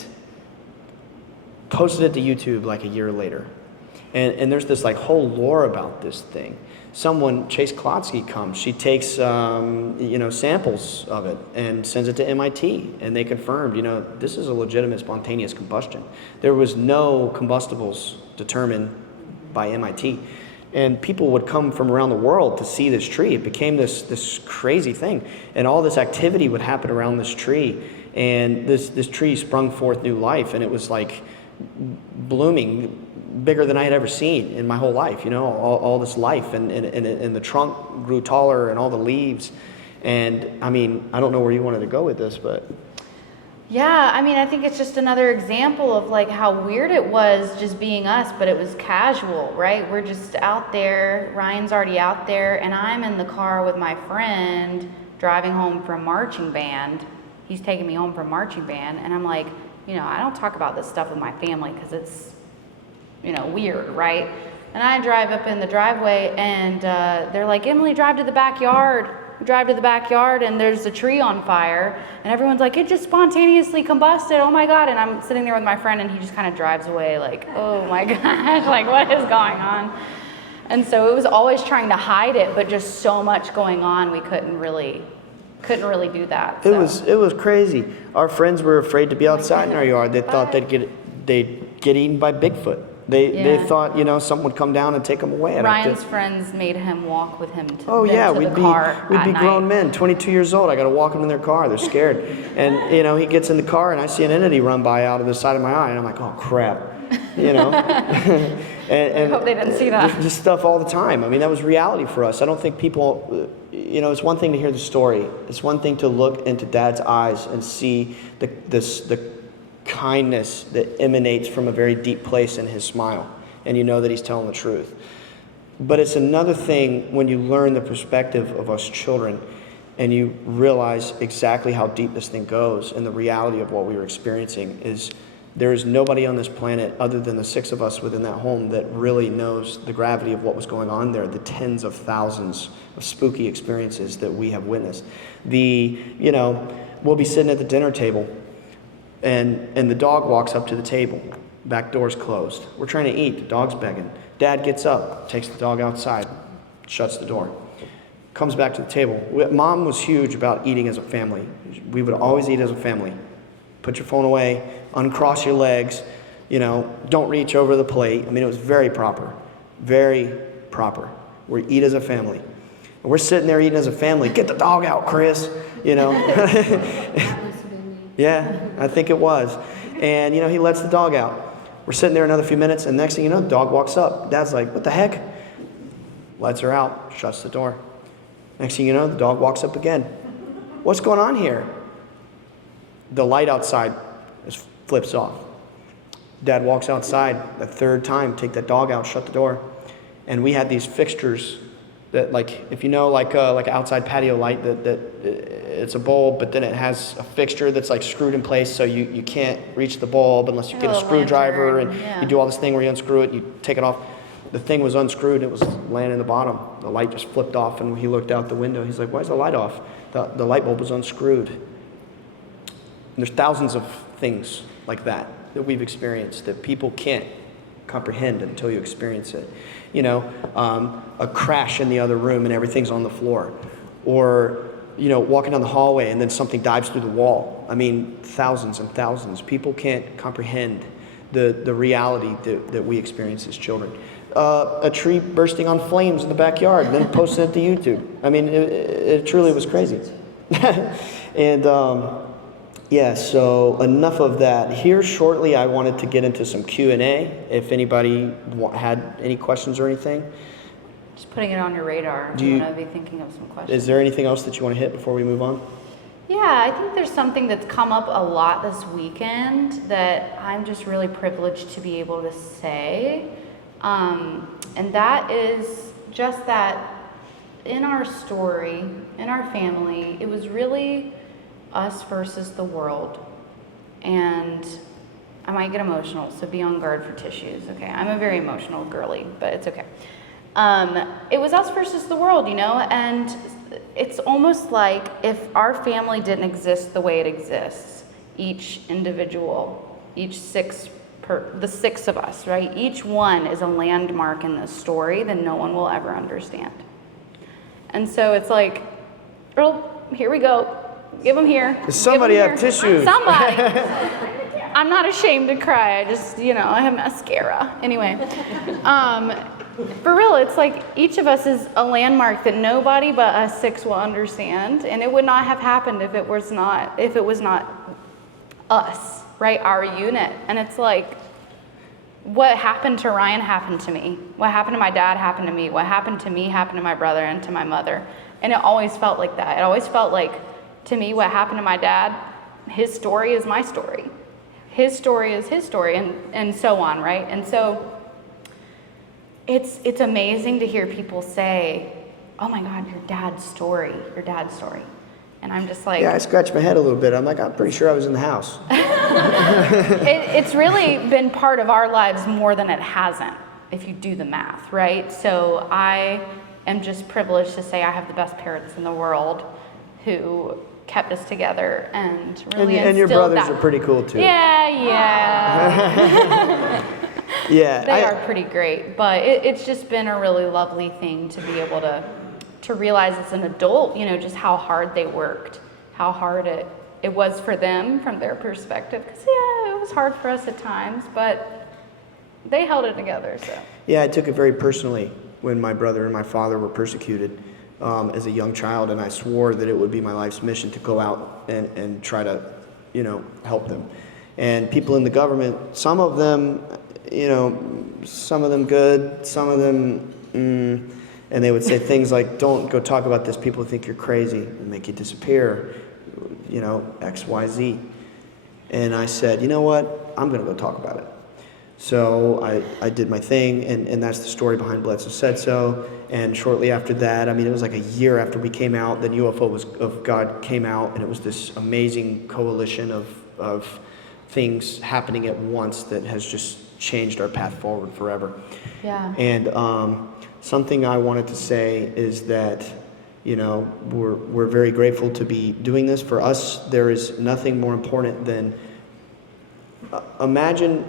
posted it to YouTube like a year later. And there's this like whole lore about this thing. Someone, Chase Klotsky, comes. She takes samples of it and sends it to MIT, and they confirmed, this is a legitimate spontaneous combustion. There was no combustibles determined by MIT, and people would come from around the world to see this tree. It became this crazy thing, and all this activity would happen around this tree, and this tree sprung forth new life, and it was like blooming bigger than I had ever seen in my whole life, all this life, and the trunk grew taller and all the leaves. And I mean, I don't know where you wanted to go with this, but. Yeah, I mean, I think it's just another example of like how weird it was just being us, but it was casual, right? We're just out there, Ryan's already out there, and I'm in the car with my friend driving home from marching band. He's taking me home from marching band, and I'm like, I don't talk about this stuff with my family because it's, weird, right? And I drive up in the driveway, and they're like, Emily, drive to the backyard. We drive to the backyard, and there's a tree on fire, and everyone's like, it just spontaneously combusted, oh my God. And I'm sitting there with my friend, and he just kind of drives away like, oh my gosh, like what is going on? And so it was always trying to hide it, but just so much going on, we couldn't really do that. So. It was crazy. Our friends were afraid to be outside in our yard. They thought they'd get eaten by Bigfoot. They thought, someone would come down and take them away. Ryan's friends made him walk with him to, we'd the car we'd be night. grown men, 22 years old. I got to walk them in their car. They're scared. And, he gets in the car, and I see an entity run by out of the side of my eye, and I'm like, oh, crap, and I hope they didn't see that. Just stuff all the time. I mean, that was reality for us. I don't think people, it's one thing to hear the story. It's one thing to look into Dad's eyes and see the kindness that emanates from a very deep place in his smile, and that he's telling the truth. But it's another thing when you learn the perspective of us children and you realize exactly how deep this thing goes, and the reality of what we were experiencing is there is nobody on this planet other than the 6 of us within that home that really knows the gravity of what was going on there, the tens of thousands of spooky experiences that we have witnessed. We'll be sitting at the dinner table, and the dog walks up to the table. Back door's closed. We're trying to eat. The dog's begging. Dad gets up, takes the dog outside, shuts the door, comes back to the table. Mom was huge about eating as a family. We would always eat as a family. Put your phone away, uncross your legs, don't reach over the plate. I mean, it was very proper. Very proper. We eat as a family. And we're sitting there eating as a family. Get the dog out, Chris. Yeah, I think it was. And, he lets the dog out. We're sitting there another few minutes, and next thing you know, the dog walks up. Dad's like, what the heck? Lets her out, shuts the door. Next thing you know, the dog walks up again. What's going on here? The light outside just flips off. Dad walks outside the third time, take that dog out, shut the door. And we had these fixtures that, like, if you know, like an outside patio light, that it's a bulb, but then it has a fixture that's like screwed in place, so you can't reach the bulb unless you get a screwdriver, and you do all this thing where you unscrew it, you take it off. The thing was unscrewed, it was laying in the bottom. The light just flipped off, and he looked out the window. He's like, why is the light off? The light bulb was unscrewed. And there's thousands of things like that we've experienced that people can't comprehend until you experience it. A crash in the other room and everything's on the floor. Or, walking down the hallway and then something dives through the wall. I mean, thousands and thousands. People can't comprehend the reality that we experience as children. A tree bursting on flames in the backyard and then posting it to YouTube. I mean, it truly was crazy. And, so enough of that. Here shortly, I wanted to get into some Q&A. If anybody had any questions or anything. Just putting it on your radar. Do you want to be thinking of some questions? Is there anything else that you want to hit before we move on? Yeah, I think there's something that's come up a lot this weekend that I'm just really privileged to be able to say. And that is just that in our story, in our family, it was really us versus the world. And I might get emotional, so be on guard for tissues, okay? I'm a very emotional girly, but it's okay. It was us versus the world, and it's almost like if our family didn't exist the way it exists, each individual, the 6 of us, right? Each one is a landmark in this story that no one will ever understand. And so it's like, Earl, here we go. Give them here. Does somebody have tissues? Somebody. I'm not ashamed to cry. I just, I have mascara. Anyway, for real, it's like each of us is a landmark that nobody but us 6 will understand, and it would not have happened if it was not us, right? Our unit. And it's like, what happened to Ryan happened to me. What happened to my dad happened to me. What happened to me happened to my brother and to my mother. And it always felt like that. It always felt like, to me, what happened to my dad, his story is my story. His story is his story, and so on, right? And so it's amazing to hear people say, oh my God, your dad's story. And I'm just like... Yeah, I scratched my head a little bit. I'm like, I'm pretty sure I was in the house. It's really been part of our lives more than it hasn't, if you do the math, right? So I am just privileged to say I have the best parents in the world who kept us together and really And your instilled brothers that. are pretty cool too. Yeah. Yeah. They are pretty great, but it's just been a really lovely thing to be able to realize as an adult, just how hard they worked, how hard it was for them from their perspective. Because, it was hard for us at times, but they held it together, so. Yeah, I took it very personally when my brother and my father were persecuted as a young child, and I swore that it would be my life's mission to go out and try to, help them. And people in the government, some of them good, some of them, and they would say things like, don't go talk about this, people think you're crazy, and make you disappear, X, Y, Z. And I said, you know what, I'm gonna go talk about it. So I did my thing, and that's the story behind Bledsoe Said So. And shortly after that, it was like a year after we came out, then UFO of God came out, and it was this amazing coalition of things happening at once that has just changed our path forward forever. Yeah. And something I wanted to say is that, we're very grateful to be doing this. For us, there is nothing more important than imagine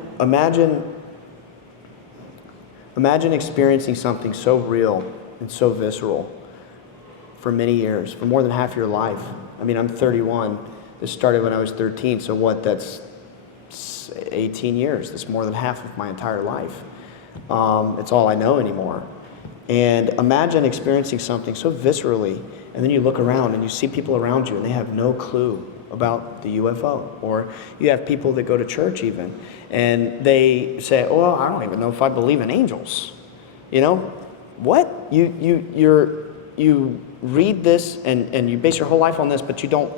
experiencing something so real and so visceral for many years, for more than half your life. I'm 31. This started when I was 13, so that's 18 years. That's more than half of my entire life. It's all I know anymore. And imagine experiencing something so viscerally, and then you look around and you see people around you and they have no clue about the UFO. Or you have people that go to church even, and they say, oh, well, I don't even know if I believe in angels. What? You read this and you base your whole life on this, but you don't.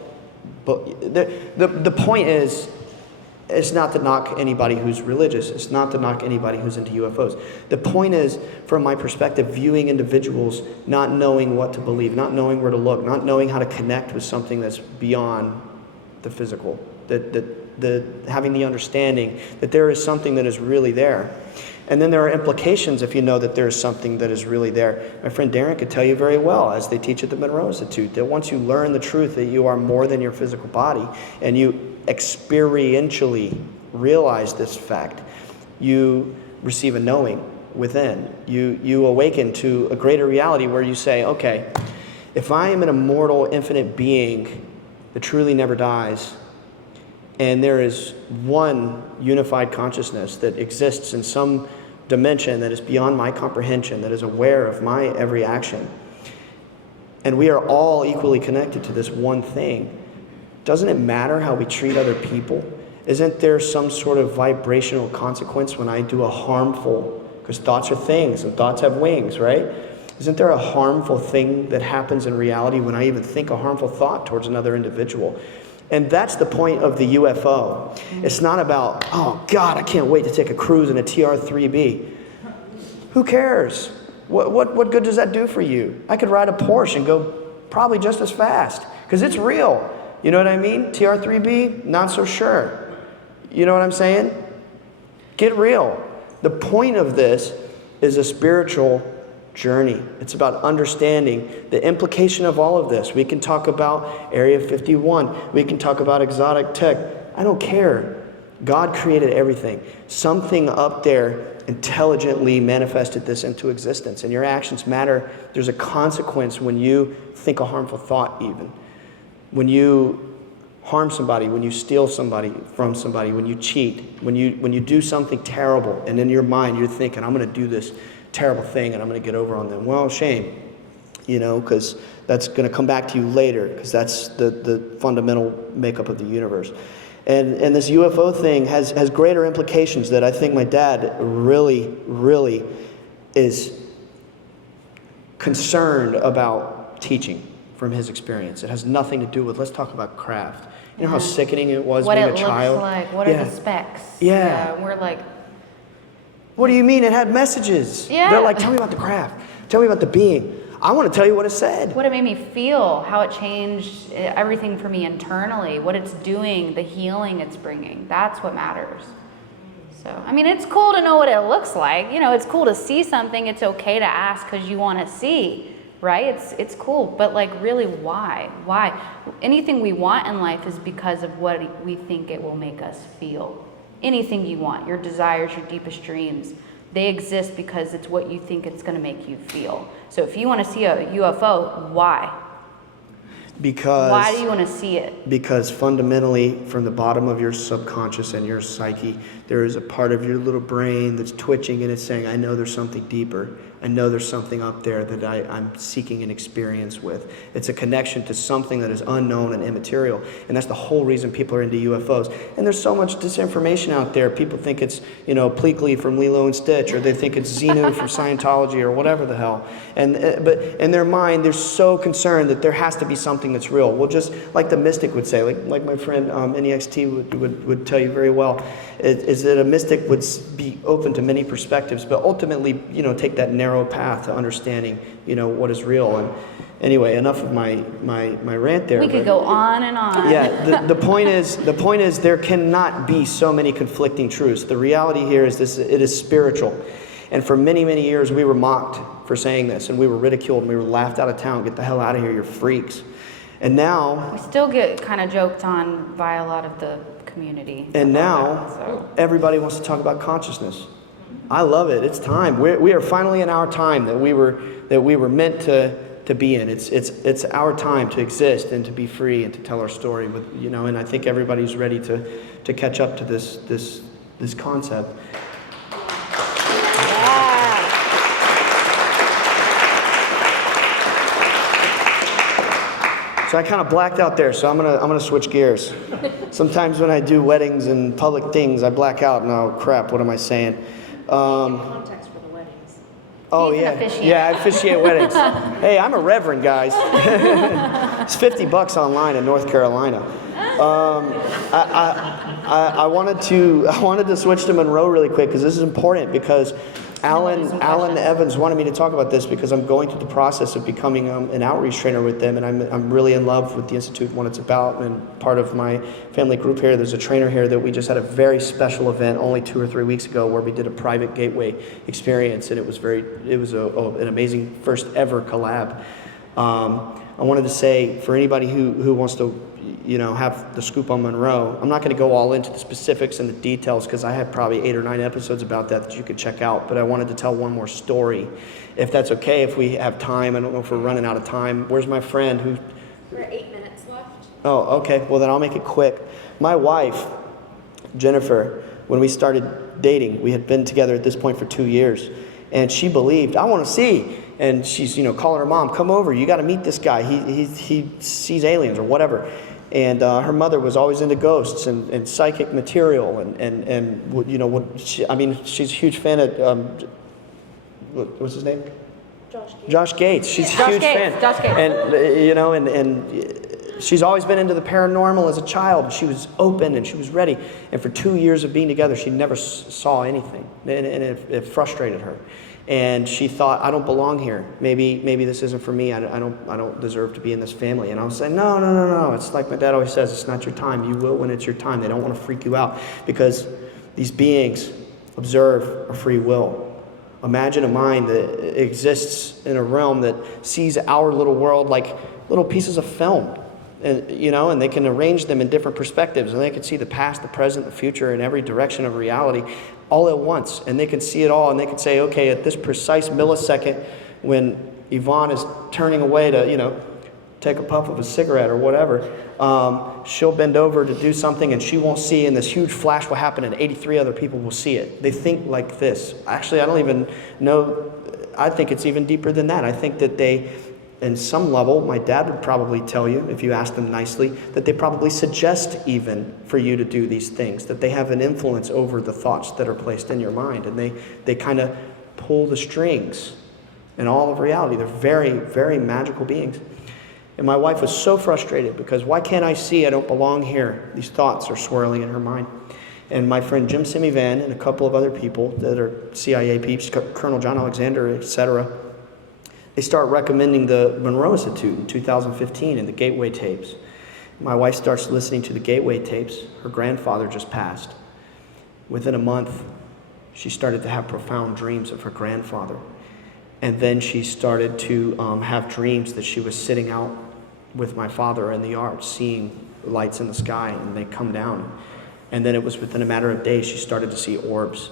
But the point is, it's not to knock anybody who's religious. It's not to knock anybody who's into UFOs. The point is, from my perspective, viewing individuals not knowing what to believe, not knowing where to look, not knowing how to connect with something that's beyond the physical, having the understanding that there is something that is really there. And then there are implications if you know that there is something that is really there. My friend Darren could tell you very well, as they teach at the Monroe Institute, that once you learn the truth that you are more than your physical body, and you experientially realize this fact, you receive a knowing within. You awaken to a greater reality where you say, okay, if I am an immortal, infinite being that truly never dies, and there is one unified consciousness that exists in some dimension that is beyond my comprehension, that is aware of my every action, and we are all equally connected to this one thing, doesn't it matter how we treat other people? Isn't there some sort of vibrational consequence when I do a harmful, because thoughts are things and thoughts have wings, right? Isn't there a harmful thing that happens in reality when I even think a harmful thought towards another individual? And that's the point of the UFO. It's not about, oh God, I can't wait to take a cruise in a TR-3B. Who cares? What good does that do for you? I could ride a Porsche and go probably just as fast, because it's real. You know what I mean? TR-3B, not so sure. You know what I'm saying? Get real. The point of this is a spiritual journey. It's about understanding the implication of all of this. We can talk about Area 51. We can talk about exotic tech. I don't care. God created everything. Something up there intelligently manifested this into existence, and your actions matter. There's a consequence when you think a harmful thought even. When you harm somebody, when you steal somebody from somebody, when you cheat, when you do something terrible, and in your mind you're thinking, I'm going to do this terrible thing and I'm going to get over on them. Well, shame, because that's going to come back to you later, because that's the fundamental makeup of the universe. And this UFO thing has greater implications that I think my dad really is concerned about teaching from his experience. It has nothing to do with, let's talk about craft. You know how sickening it was What being it a child? looks like, what are the specs? Yeah. We're like, What do you mean? It had messages. Yeah. They're like, tell me about the craft. Tell me about the being. I want to tell you what it said. what it made me feel, how it changed everything for me internally, what it's doing, the healing it's bringing. That's what matters. So, I mean, it's cool to know what it looks like. You know, it's cool to see something. It's okay to ask because you want to see, right? It's cool. But like, really, why? Why? Anything we want in life is because of what we think it will make us feel. Anything you want, your desires, your deepest dreams, they exist because it's what you think it's going to make you feel. So if you want to see a UFO, why? Why do you want to see it? Because fundamentally, from the bottom of your subconscious and your psyche, there is a part of your little brain that's twitching and it's saying, I know there's something deeper. I know there's something up there that I'm seeking an experience with. It's a connection to something that is unknown and immaterial. And that's the whole reason people are into UFOs. And there's so much disinformation out there. People think it's, Pleakley from Lilo and Stitch, or they think it's Xenu from Scientology, or whatever the hell. But in their mind, they're so concerned that there has to be something that's real. Well, just like the mystic would say, like my friend NEXT would tell you very well, is that a mystic would be open to many perspectives, but ultimately, take that narrow path to understanding, what is real. And anyway, enough of my rant there. We could go on and on. Yeah, the point is there cannot be so many conflicting truths. The reality here is this: it is spiritual. And for many, many years, we were mocked for saying this, and we were ridiculed, and we were laughed out of town. Get the hell out of here, you're freaks. And now, We still get kind of joked on by a lot of the community. and now, about that, so. everybody wants to talk about consciousness. I love it. It's time. We are finally in our time that we were meant to be in. It's our time to exist and to be free and to tell our story with, and I think everybody's ready to catch up to this concept. So I kind of blacked out there, so I'm gonna switch gears. Sometimes when I do weddings and public things, I black out and oh crap, what am I saying? Context for the weddings. Oh He's an yeah, officiant. yeah, I officiate weddings. Hey, I'm a reverend, guys. It's $50 online in North Carolina. I wanted to switch to Monroe really quick because this is important because Alan Evans wanted me to talk about this because I'm going through the process of becoming an outreach trainer with them, and I'm really in love with the Institute and what it's about. And part of my family group here, there's a trainer here that we just had a very special event only 2 or 3 weeks ago where we did a private gateway experience, and it was an amazing first ever collab. I wanted to say for anybody who wants to have the scoop on Monroe, I'm not going to go all into the specifics and the details because I have probably 8 or 9 episodes about that you could check out, but I wanted to tell one more story, if that's okay, if we have time. I don't know if we're running out of time. Where's my friend who... We're 8 minutes left. Oh, okay. Well, then I'll make it quick. My wife, Jennifer, when we started dating, we had been together at this point for 2 years, and she believed, I want to see. And she's, calling her mom, come over, you got to meet this guy. He sees aliens or whatever. And her mother was always into ghosts and psychic material she's a huge fan of, what's his name? Josh Gates. She's a huge fan. Josh Gates. And, and she's always been into the paranormal as a child. She was open and she was ready. And for 2 years of being together, she never saw anything. And it frustrated her. And she thought, I don't belong here. Maybe this isn't for me. I don't deserve to be in this family. And I was saying, no. It's like my dad always says, it's not your time. You will when it's your time. They don't want to freak you out because these beings observe a free will. Imagine a mind that exists in a realm that sees our little world like little pieces of film. And they can arrange them in different perspectives, and they can see the past, the present, the future, in every direction of reality all at once. And they can see it all, and they can say, okay, at this precise millisecond when Yvonne is turning away to, take a puff of a cigarette or whatever, she'll bend over to do something and she won't see, and this huge flash will happen and 83 other people will see it. They think like this. Actually, I don't even know. I think it's even deeper than that. I think that they in some level, my dad would probably tell you, if you asked them nicely, that they probably suggest even for you to do these things, that they have an influence over the thoughts that are placed in your mind, and they kind of pull the strings in all of reality. They're very, very magical beings. And my wife was so frustrated because why can't I see I don't belong here? These thoughts are swirling in her mind. And my friend Jim Simivan and a couple of other people that are CIA peeps, Colonel John Alexander, etc., they start recommending the Monroe Institute in 2015 and the Gateway tapes. My wife starts listening to the Gateway tapes. Her grandfather just passed. Within a month, she started to have profound dreams of her grandfather. And then she started to have dreams that she was sitting out with my father in the yard, seeing lights in the sky, and they come down. And then it was within a matter of days she started to see orbs.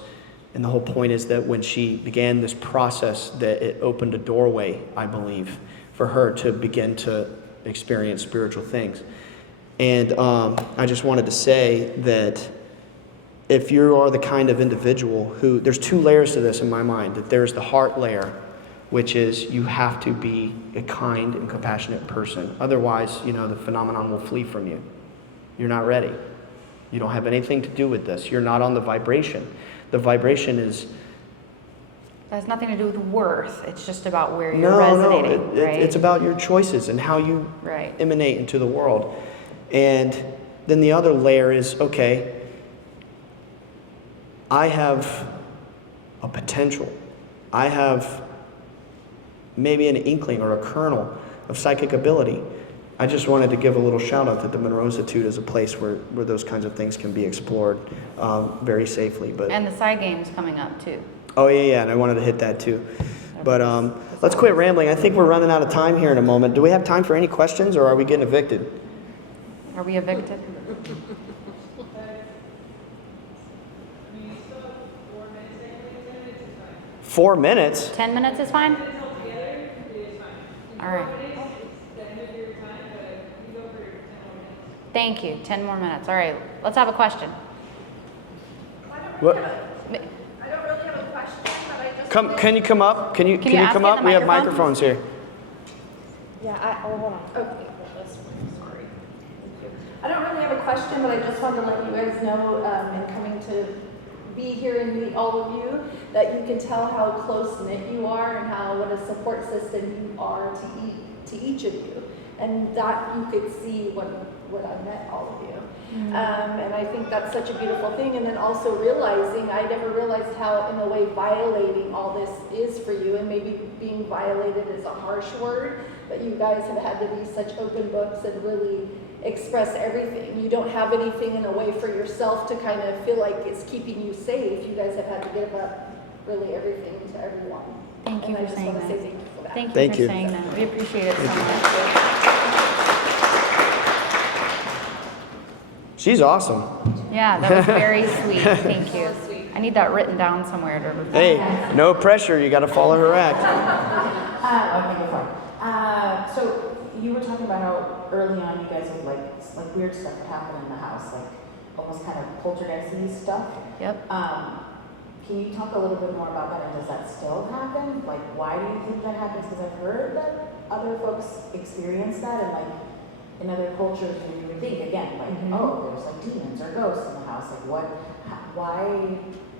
And the whole point is that when she began this process, that it opened a doorway, I believe, for her to begin to experience spiritual things. And I just wanted to say that if you are the kind of individual who, there's two layers to this in my mind, that there's the heart layer, which is you have to be a kind and compassionate person. Otherwise, the phenomenon will flee from you. You're not ready. You don't have anything to do with this. You're not on the vibration. The vibration is... It has nothing to do with worth. It's just about where you're resonating, right? It's about your choices and how you emanate into the world. And then the other layer is, okay, I have a potential. I have maybe an inkling or a kernel of psychic ability. I just wanted to give a little shout out that the Monroe Institute is a place where those kinds of things can be explored very safely. And the Psy Game's coming up too. Oh yeah, and I wanted to hit that too. But let's quit rambling. I think we're running out of time here in a moment. Do we have time for any questions, or are we getting evicted? Are we evicted? 4 minutes? 10 minutes is fine? All right. Thank you. 10 more minutes. All right. Let's have a question. What? I don't really have a question, but I just... Can you come up? Can you ask come in up? the We have microphone? microphones here. Yeah, hold on. Okay, this one, sorry. Thank you. I don't really have a question, but I just wanted to let you guys know, in coming to be here and meet all of you, that you can tell how close-knit you are and what a support system you are to each of you. And that you could see when I met all of you. And I think that's such a beautiful thing. And then also realizing, I never realized how, in a way, violating all this is for you. And maybe being violated is a harsh word, but you guys have had to be such open books and really express everything. You don't have anything in a way for yourself to kind of feel like it's keeping you safe. You guys have had to give up really everything to everyone. Thank you and for I just saying want to that. say thank you for that. Thank you for saying that. We appreciate it so much. She's awesome. Yeah, that was very sweet. Thank you. I need that written down somewhere to remember. Hey, no pressure. You got to follow her act. Okay, go for it. So you were talking about how early on you guys had like weird stuff would happen in the house, like almost kind of poltergeist-y stuff. Yep. Can you talk a little bit more about that, and does that still happen? Like, why do you think that happens? Because I've heard that other folks experience that, and like in other cultures, you would think again, like, oh, there's like demons or ghosts in the house. Like, why?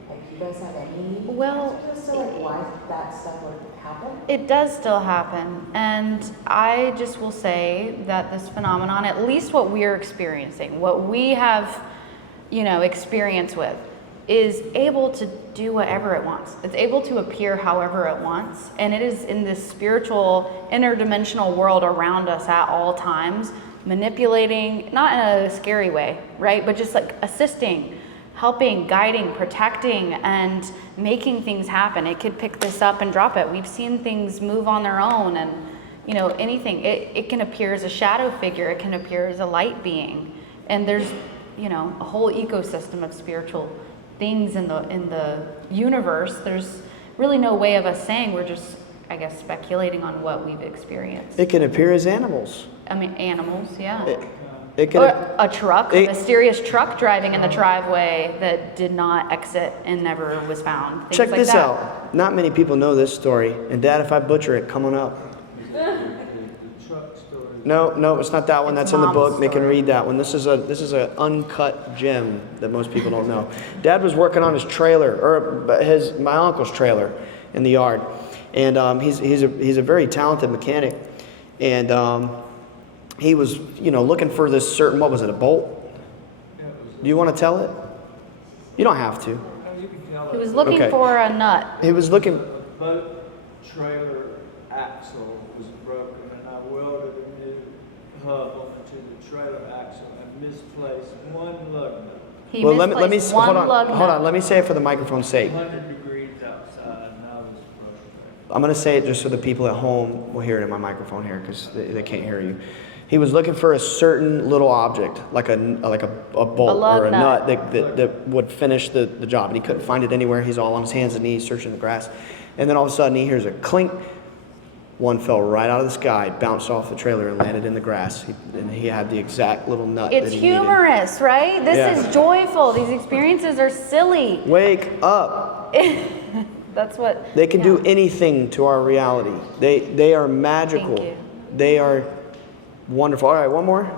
Like, do you guys have any answers to like why that stuff would happen? It does still happen, and I just will say that this phenomenon, at least what we're experiencing, what we have, experience with, is able to do whatever it wants. It's able to appear however it wants, and it is in this spiritual, interdimensional world around us at all times, manipulating, not in a scary way, right? But just like assisting, helping, guiding, protecting, and making things happen. It could pick this up and drop it. We've seen things move on their own, and anything. It can appear as a shadow figure. It can appear as a light being, and there's a whole ecosystem of spiritual things in the universe. There's really no way of us saying. We're just, I guess, speculating on what we've experienced. It can appear as animals. I mean, animals, yeah. It can. Or a truck, a mysterious truck driving in the driveway that did not exit and never was found. Things Check like this that. out. Not many people know this story. And Dad, if I butcher it, come on up. No, it's not that one. It's That's in the Mom's book. They can story. read that one. This is a uncut gem that most people don't know. Dad was working on his trailer, or my uncle's trailer, in the yard, and he's a very talented mechanic, and he was looking for this certain, what was it, a bolt? Yeah, it was, Do you want to tell it? You don't have to. you can tell He it. was looking Okay. for a nut. He was looking. The boat trailer axle was broken, and I welded a new hub onto the trailer axle and misplaced one lug nut. He Well, let me misplaced one lug hold nut. on. Let me say it for the microphone's sake. 100 degrees outside, and I was broken. I'm going to say it just so the people at home will hear it in my microphone here, because they can't hear you. He was looking for a certain little object, like a bolt lug or a nut. nut that would finish the job, and he couldn't find it anywhere. He's all on his hands and knees searching the grass, and then all of a sudden he hears a clink. One fell right out of the sky, bounced off the trailer, and landed in the grass. And he had the exact little nut It's that he needed. humorous, right? This Yeah. is joyful. These experiences are silly. Wake up! That's what They can do anything to our reality. They are magical. Thank you. They are wonderful. All right, one more.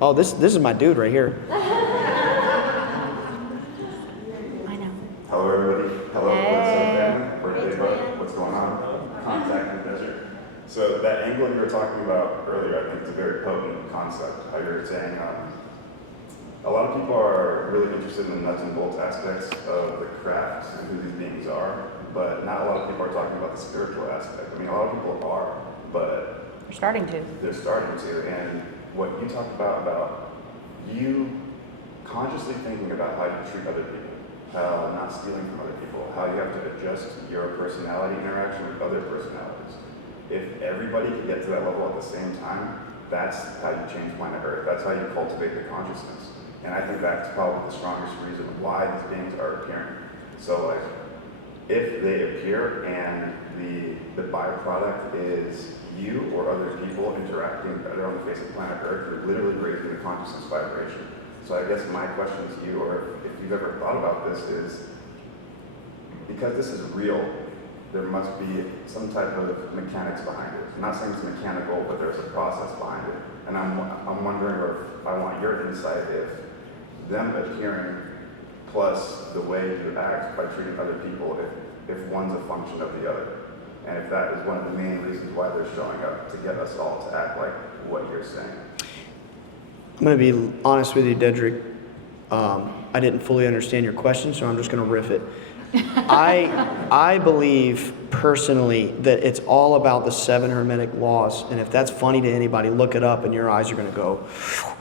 Oh, this is my dude right here. I know. Hello, everybody. Hello, Hey. Bledsoe family. Birthday bud. What's going on? Contact in the desert. So that angle you were talking about earlier, I think is a very potent concept. How you're saying a lot of people are really interested in the nuts and bolts aspects of the craft and who these beings are, but not a lot of people are talking about the spiritual aspect. I mean, a lot of people are, but We're starting to. they're starting to. And what you talked about you consciously thinking about how you treat other people, how not stealing from other people, how you have to adjust your personality interaction with other personalities. If everybody could get to that level at the same time, that's how you change planet Earth. That's how you cultivate the consciousness. And I think that's probably the strongest reason why these beings are appearing. So like, if they appear and the byproduct is you or other people interacting better on the face of planet Earth, you're literally raising the consciousness vibration. So I guess my question to you, or if you've ever thought about this, is because this is real, there must be some type of mechanics behind it. I'm not saying it's mechanical, but there's a process behind it. And I'm wondering, or if I want your insight, if them appearing plus the way you act by treating other people, if one's a function of the other. And if that is one of the main reasons why they're showing up, to get us all to act like what you're saying. I'm going to be honest with you, Dedrick. I didn't fully understand your question, so I'm just going to riff it. I believe personally that it's all about the 7 Hermetic laws, and if that's funny to anybody, look it up, and your eyes are going to go,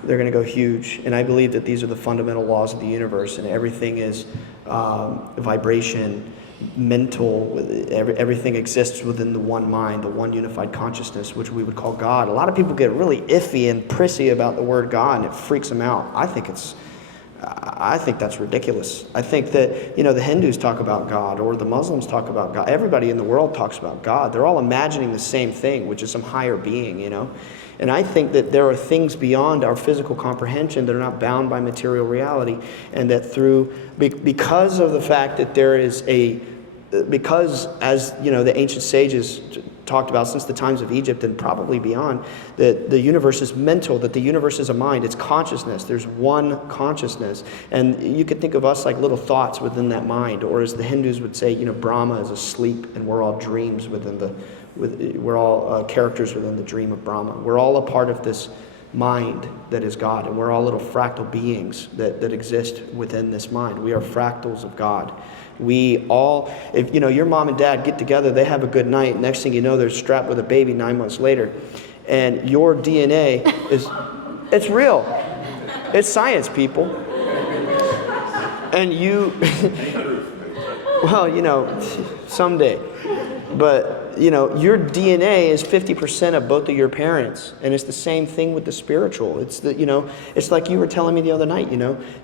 they're going to go huge. And I believe that these are the fundamental laws of the universe, and everything is vibration, mental. Everything exists within the one mind, the one unified consciousness, which we would call God. A lot of people get really iffy and prissy about the word God, and it freaks them out. I think that's ridiculous. I think that, the Hindus talk about God, or the Muslims talk about God. Everybody in the world talks about God. They're all imagining the same thing, which is some higher being, And I think that there are things beyond our physical comprehension that are not bound by material reality, and that because of the fact that there is because as the ancient sages talked about since the times of Egypt and probably beyond, that the universe is mental, that the universe is a mind, it's consciousness. There's one consciousness. And you could think of us like little thoughts within that mind, or as the Hindus would say, Brahma is asleep and we're all dreams we're all characters within the dream of Brahma. We're all a part of this mind that is God, and we're all little fractal beings that exist within this mind. We are fractals of God. We all, if your mom and dad get together, they have a good night. Next thing you know, they're strapped with a baby 9 months later. And your DNA it's real. It's science, people. And you, well, someday. But, your DNA is 50% of both of your parents. And it's the same thing with the spiritual. It's it's like you were telling me the other night,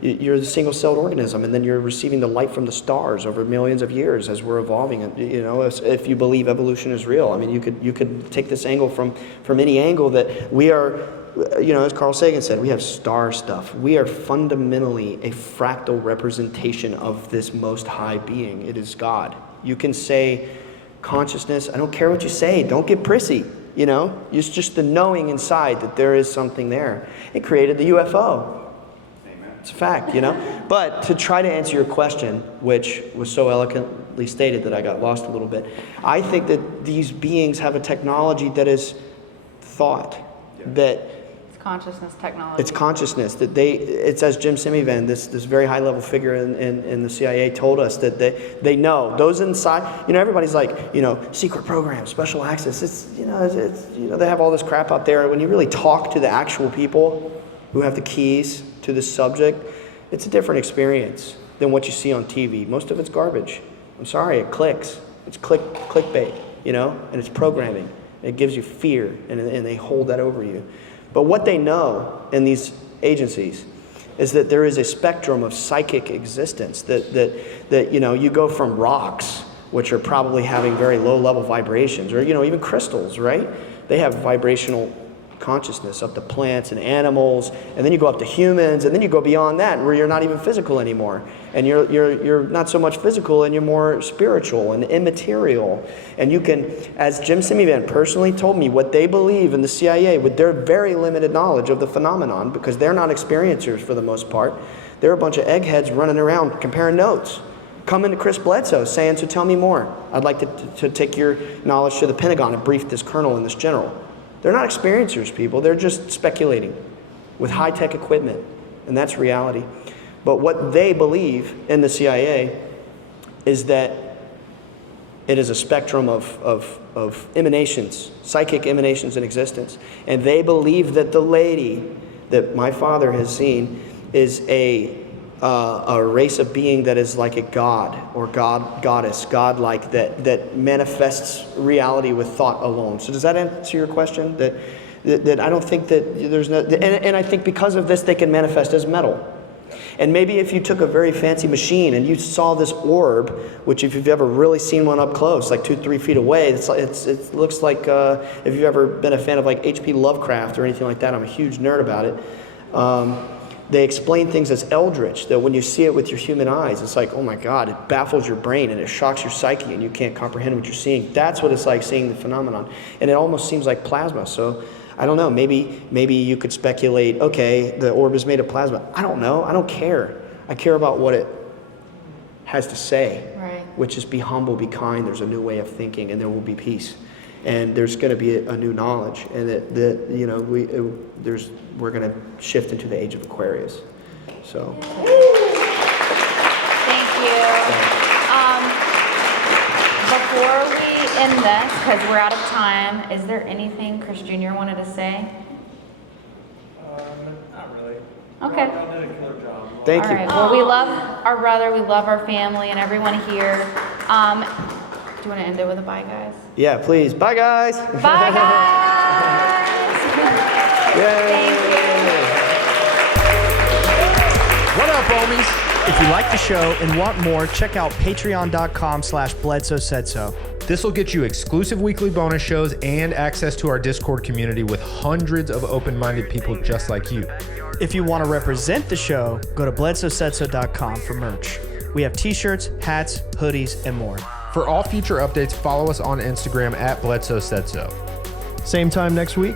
you're the single-celled organism, and then you're receiving the light from the stars over millions of years as we're evolving. And, if you believe evolution is real, I mean, you could take this angle from any angle that we are, as Carl Sagan said, we have star stuff. We are fundamentally a fractal representation of this most high being. It is God. You can say consciousness, I don't care what you say, don't get prissy. you know? It's just the knowing inside that there is something there. It created the UFO. It's a fact, you know? But to try to answer your question, which was so eloquently stated that I got lost a little bit, I think that these beings have a technology that is thought, that It's consciousness technology. it's consciousness, that it's as Jim Semivan, this very high level figure in the CIA told us, that they know, those inside, you know, everybody's like, you know, secret programs, special access, it's, you know, they have all this crap out there. When you really talk to the actual people who have the keys to this subject, it's a different experience than what you see on TV. Most of it's garbage. I'm sorry, it clicks. It's clickbait, you know, and it's programming. It gives you fear, and they hold that over you. But what they know in these agencies is that there is a spectrum of psychic existence, that you know, you go from rocks, which are probably having very low level vibrations, or, you know, even crystals, right? They have vibrational consciousness, up to plants and animals, and then you go up to humans, and then you go beyond that where you're not even physical anymore, and you're not so much physical, and you're more spiritual and immaterial. And you can, as Jim Semivan personally told me, what they believe in the CIA with their very limited knowledge of the phenomenon, because they're not experiencers for the most part, they're a bunch of eggheads running around comparing notes, coming to Chris Bledsoe saying, so tell me more, I'd like to take your knowledge to the Pentagon and brief this colonel and this general. They're not experiencers, people. They're just speculating with high-tech equipment, and that's reality. But what they believe in the CIA is that it is a spectrum of emanations, psychic emanations in existence. And they believe that the lady that my father has seen is a race of being that is like a god or goddess, godlike, that manifests reality with thought alone. So does that answer your question? That I don't think that there's no, and I think because of this they can manifest as metal. And maybe if you took a very fancy machine and you saw this orb, which if you've ever really seen one up close, like 2-3 feet away, it looks like, if you've ever been a fan of like H.P. Lovecraft or anything like that, I'm a huge nerd about it. They explain things as eldritch, that when you see it with your human eyes, it's like, oh my God, it baffles your brain and it shocks your psyche and you can't comprehend what you're seeing. That's what it's like seeing the phenomenon. And it almost seems like plasma. So I don't know, maybe you could speculate, okay, the orb is made of plasma. I don't know, I don't care. I care about what it has to say, Right. which is be humble, be kind, there's a new way of thinking, and there will be peace. And there's going to be a new knowledge, and that you know, we're going to shift into the age of Aquarius. So. Thank you. Before we end this, because we're out of time, is there anything Chris Jr. wanted to say? Not really. Okay. Y'all did a killer job. Thank All you. right. Well, we love our brother, we love our family, and everyone here. Do you want to end it with a bye, guys? Yeah, please. Bye, guys. Bye, guys. Thank you. What up, homies? If you like the show and want more, check out patreon.com/Bledsoe Said So. This will get you exclusive weekly bonus shows and access to our Discord community with hundreds of open-minded people just like you. If you want to represent the show, go to bledsoesaidso.com for merch. We have t-shirts, hats, hoodies, and more. For all future updates, follow us on Instagram at Bledsoe Said So. Same time next week.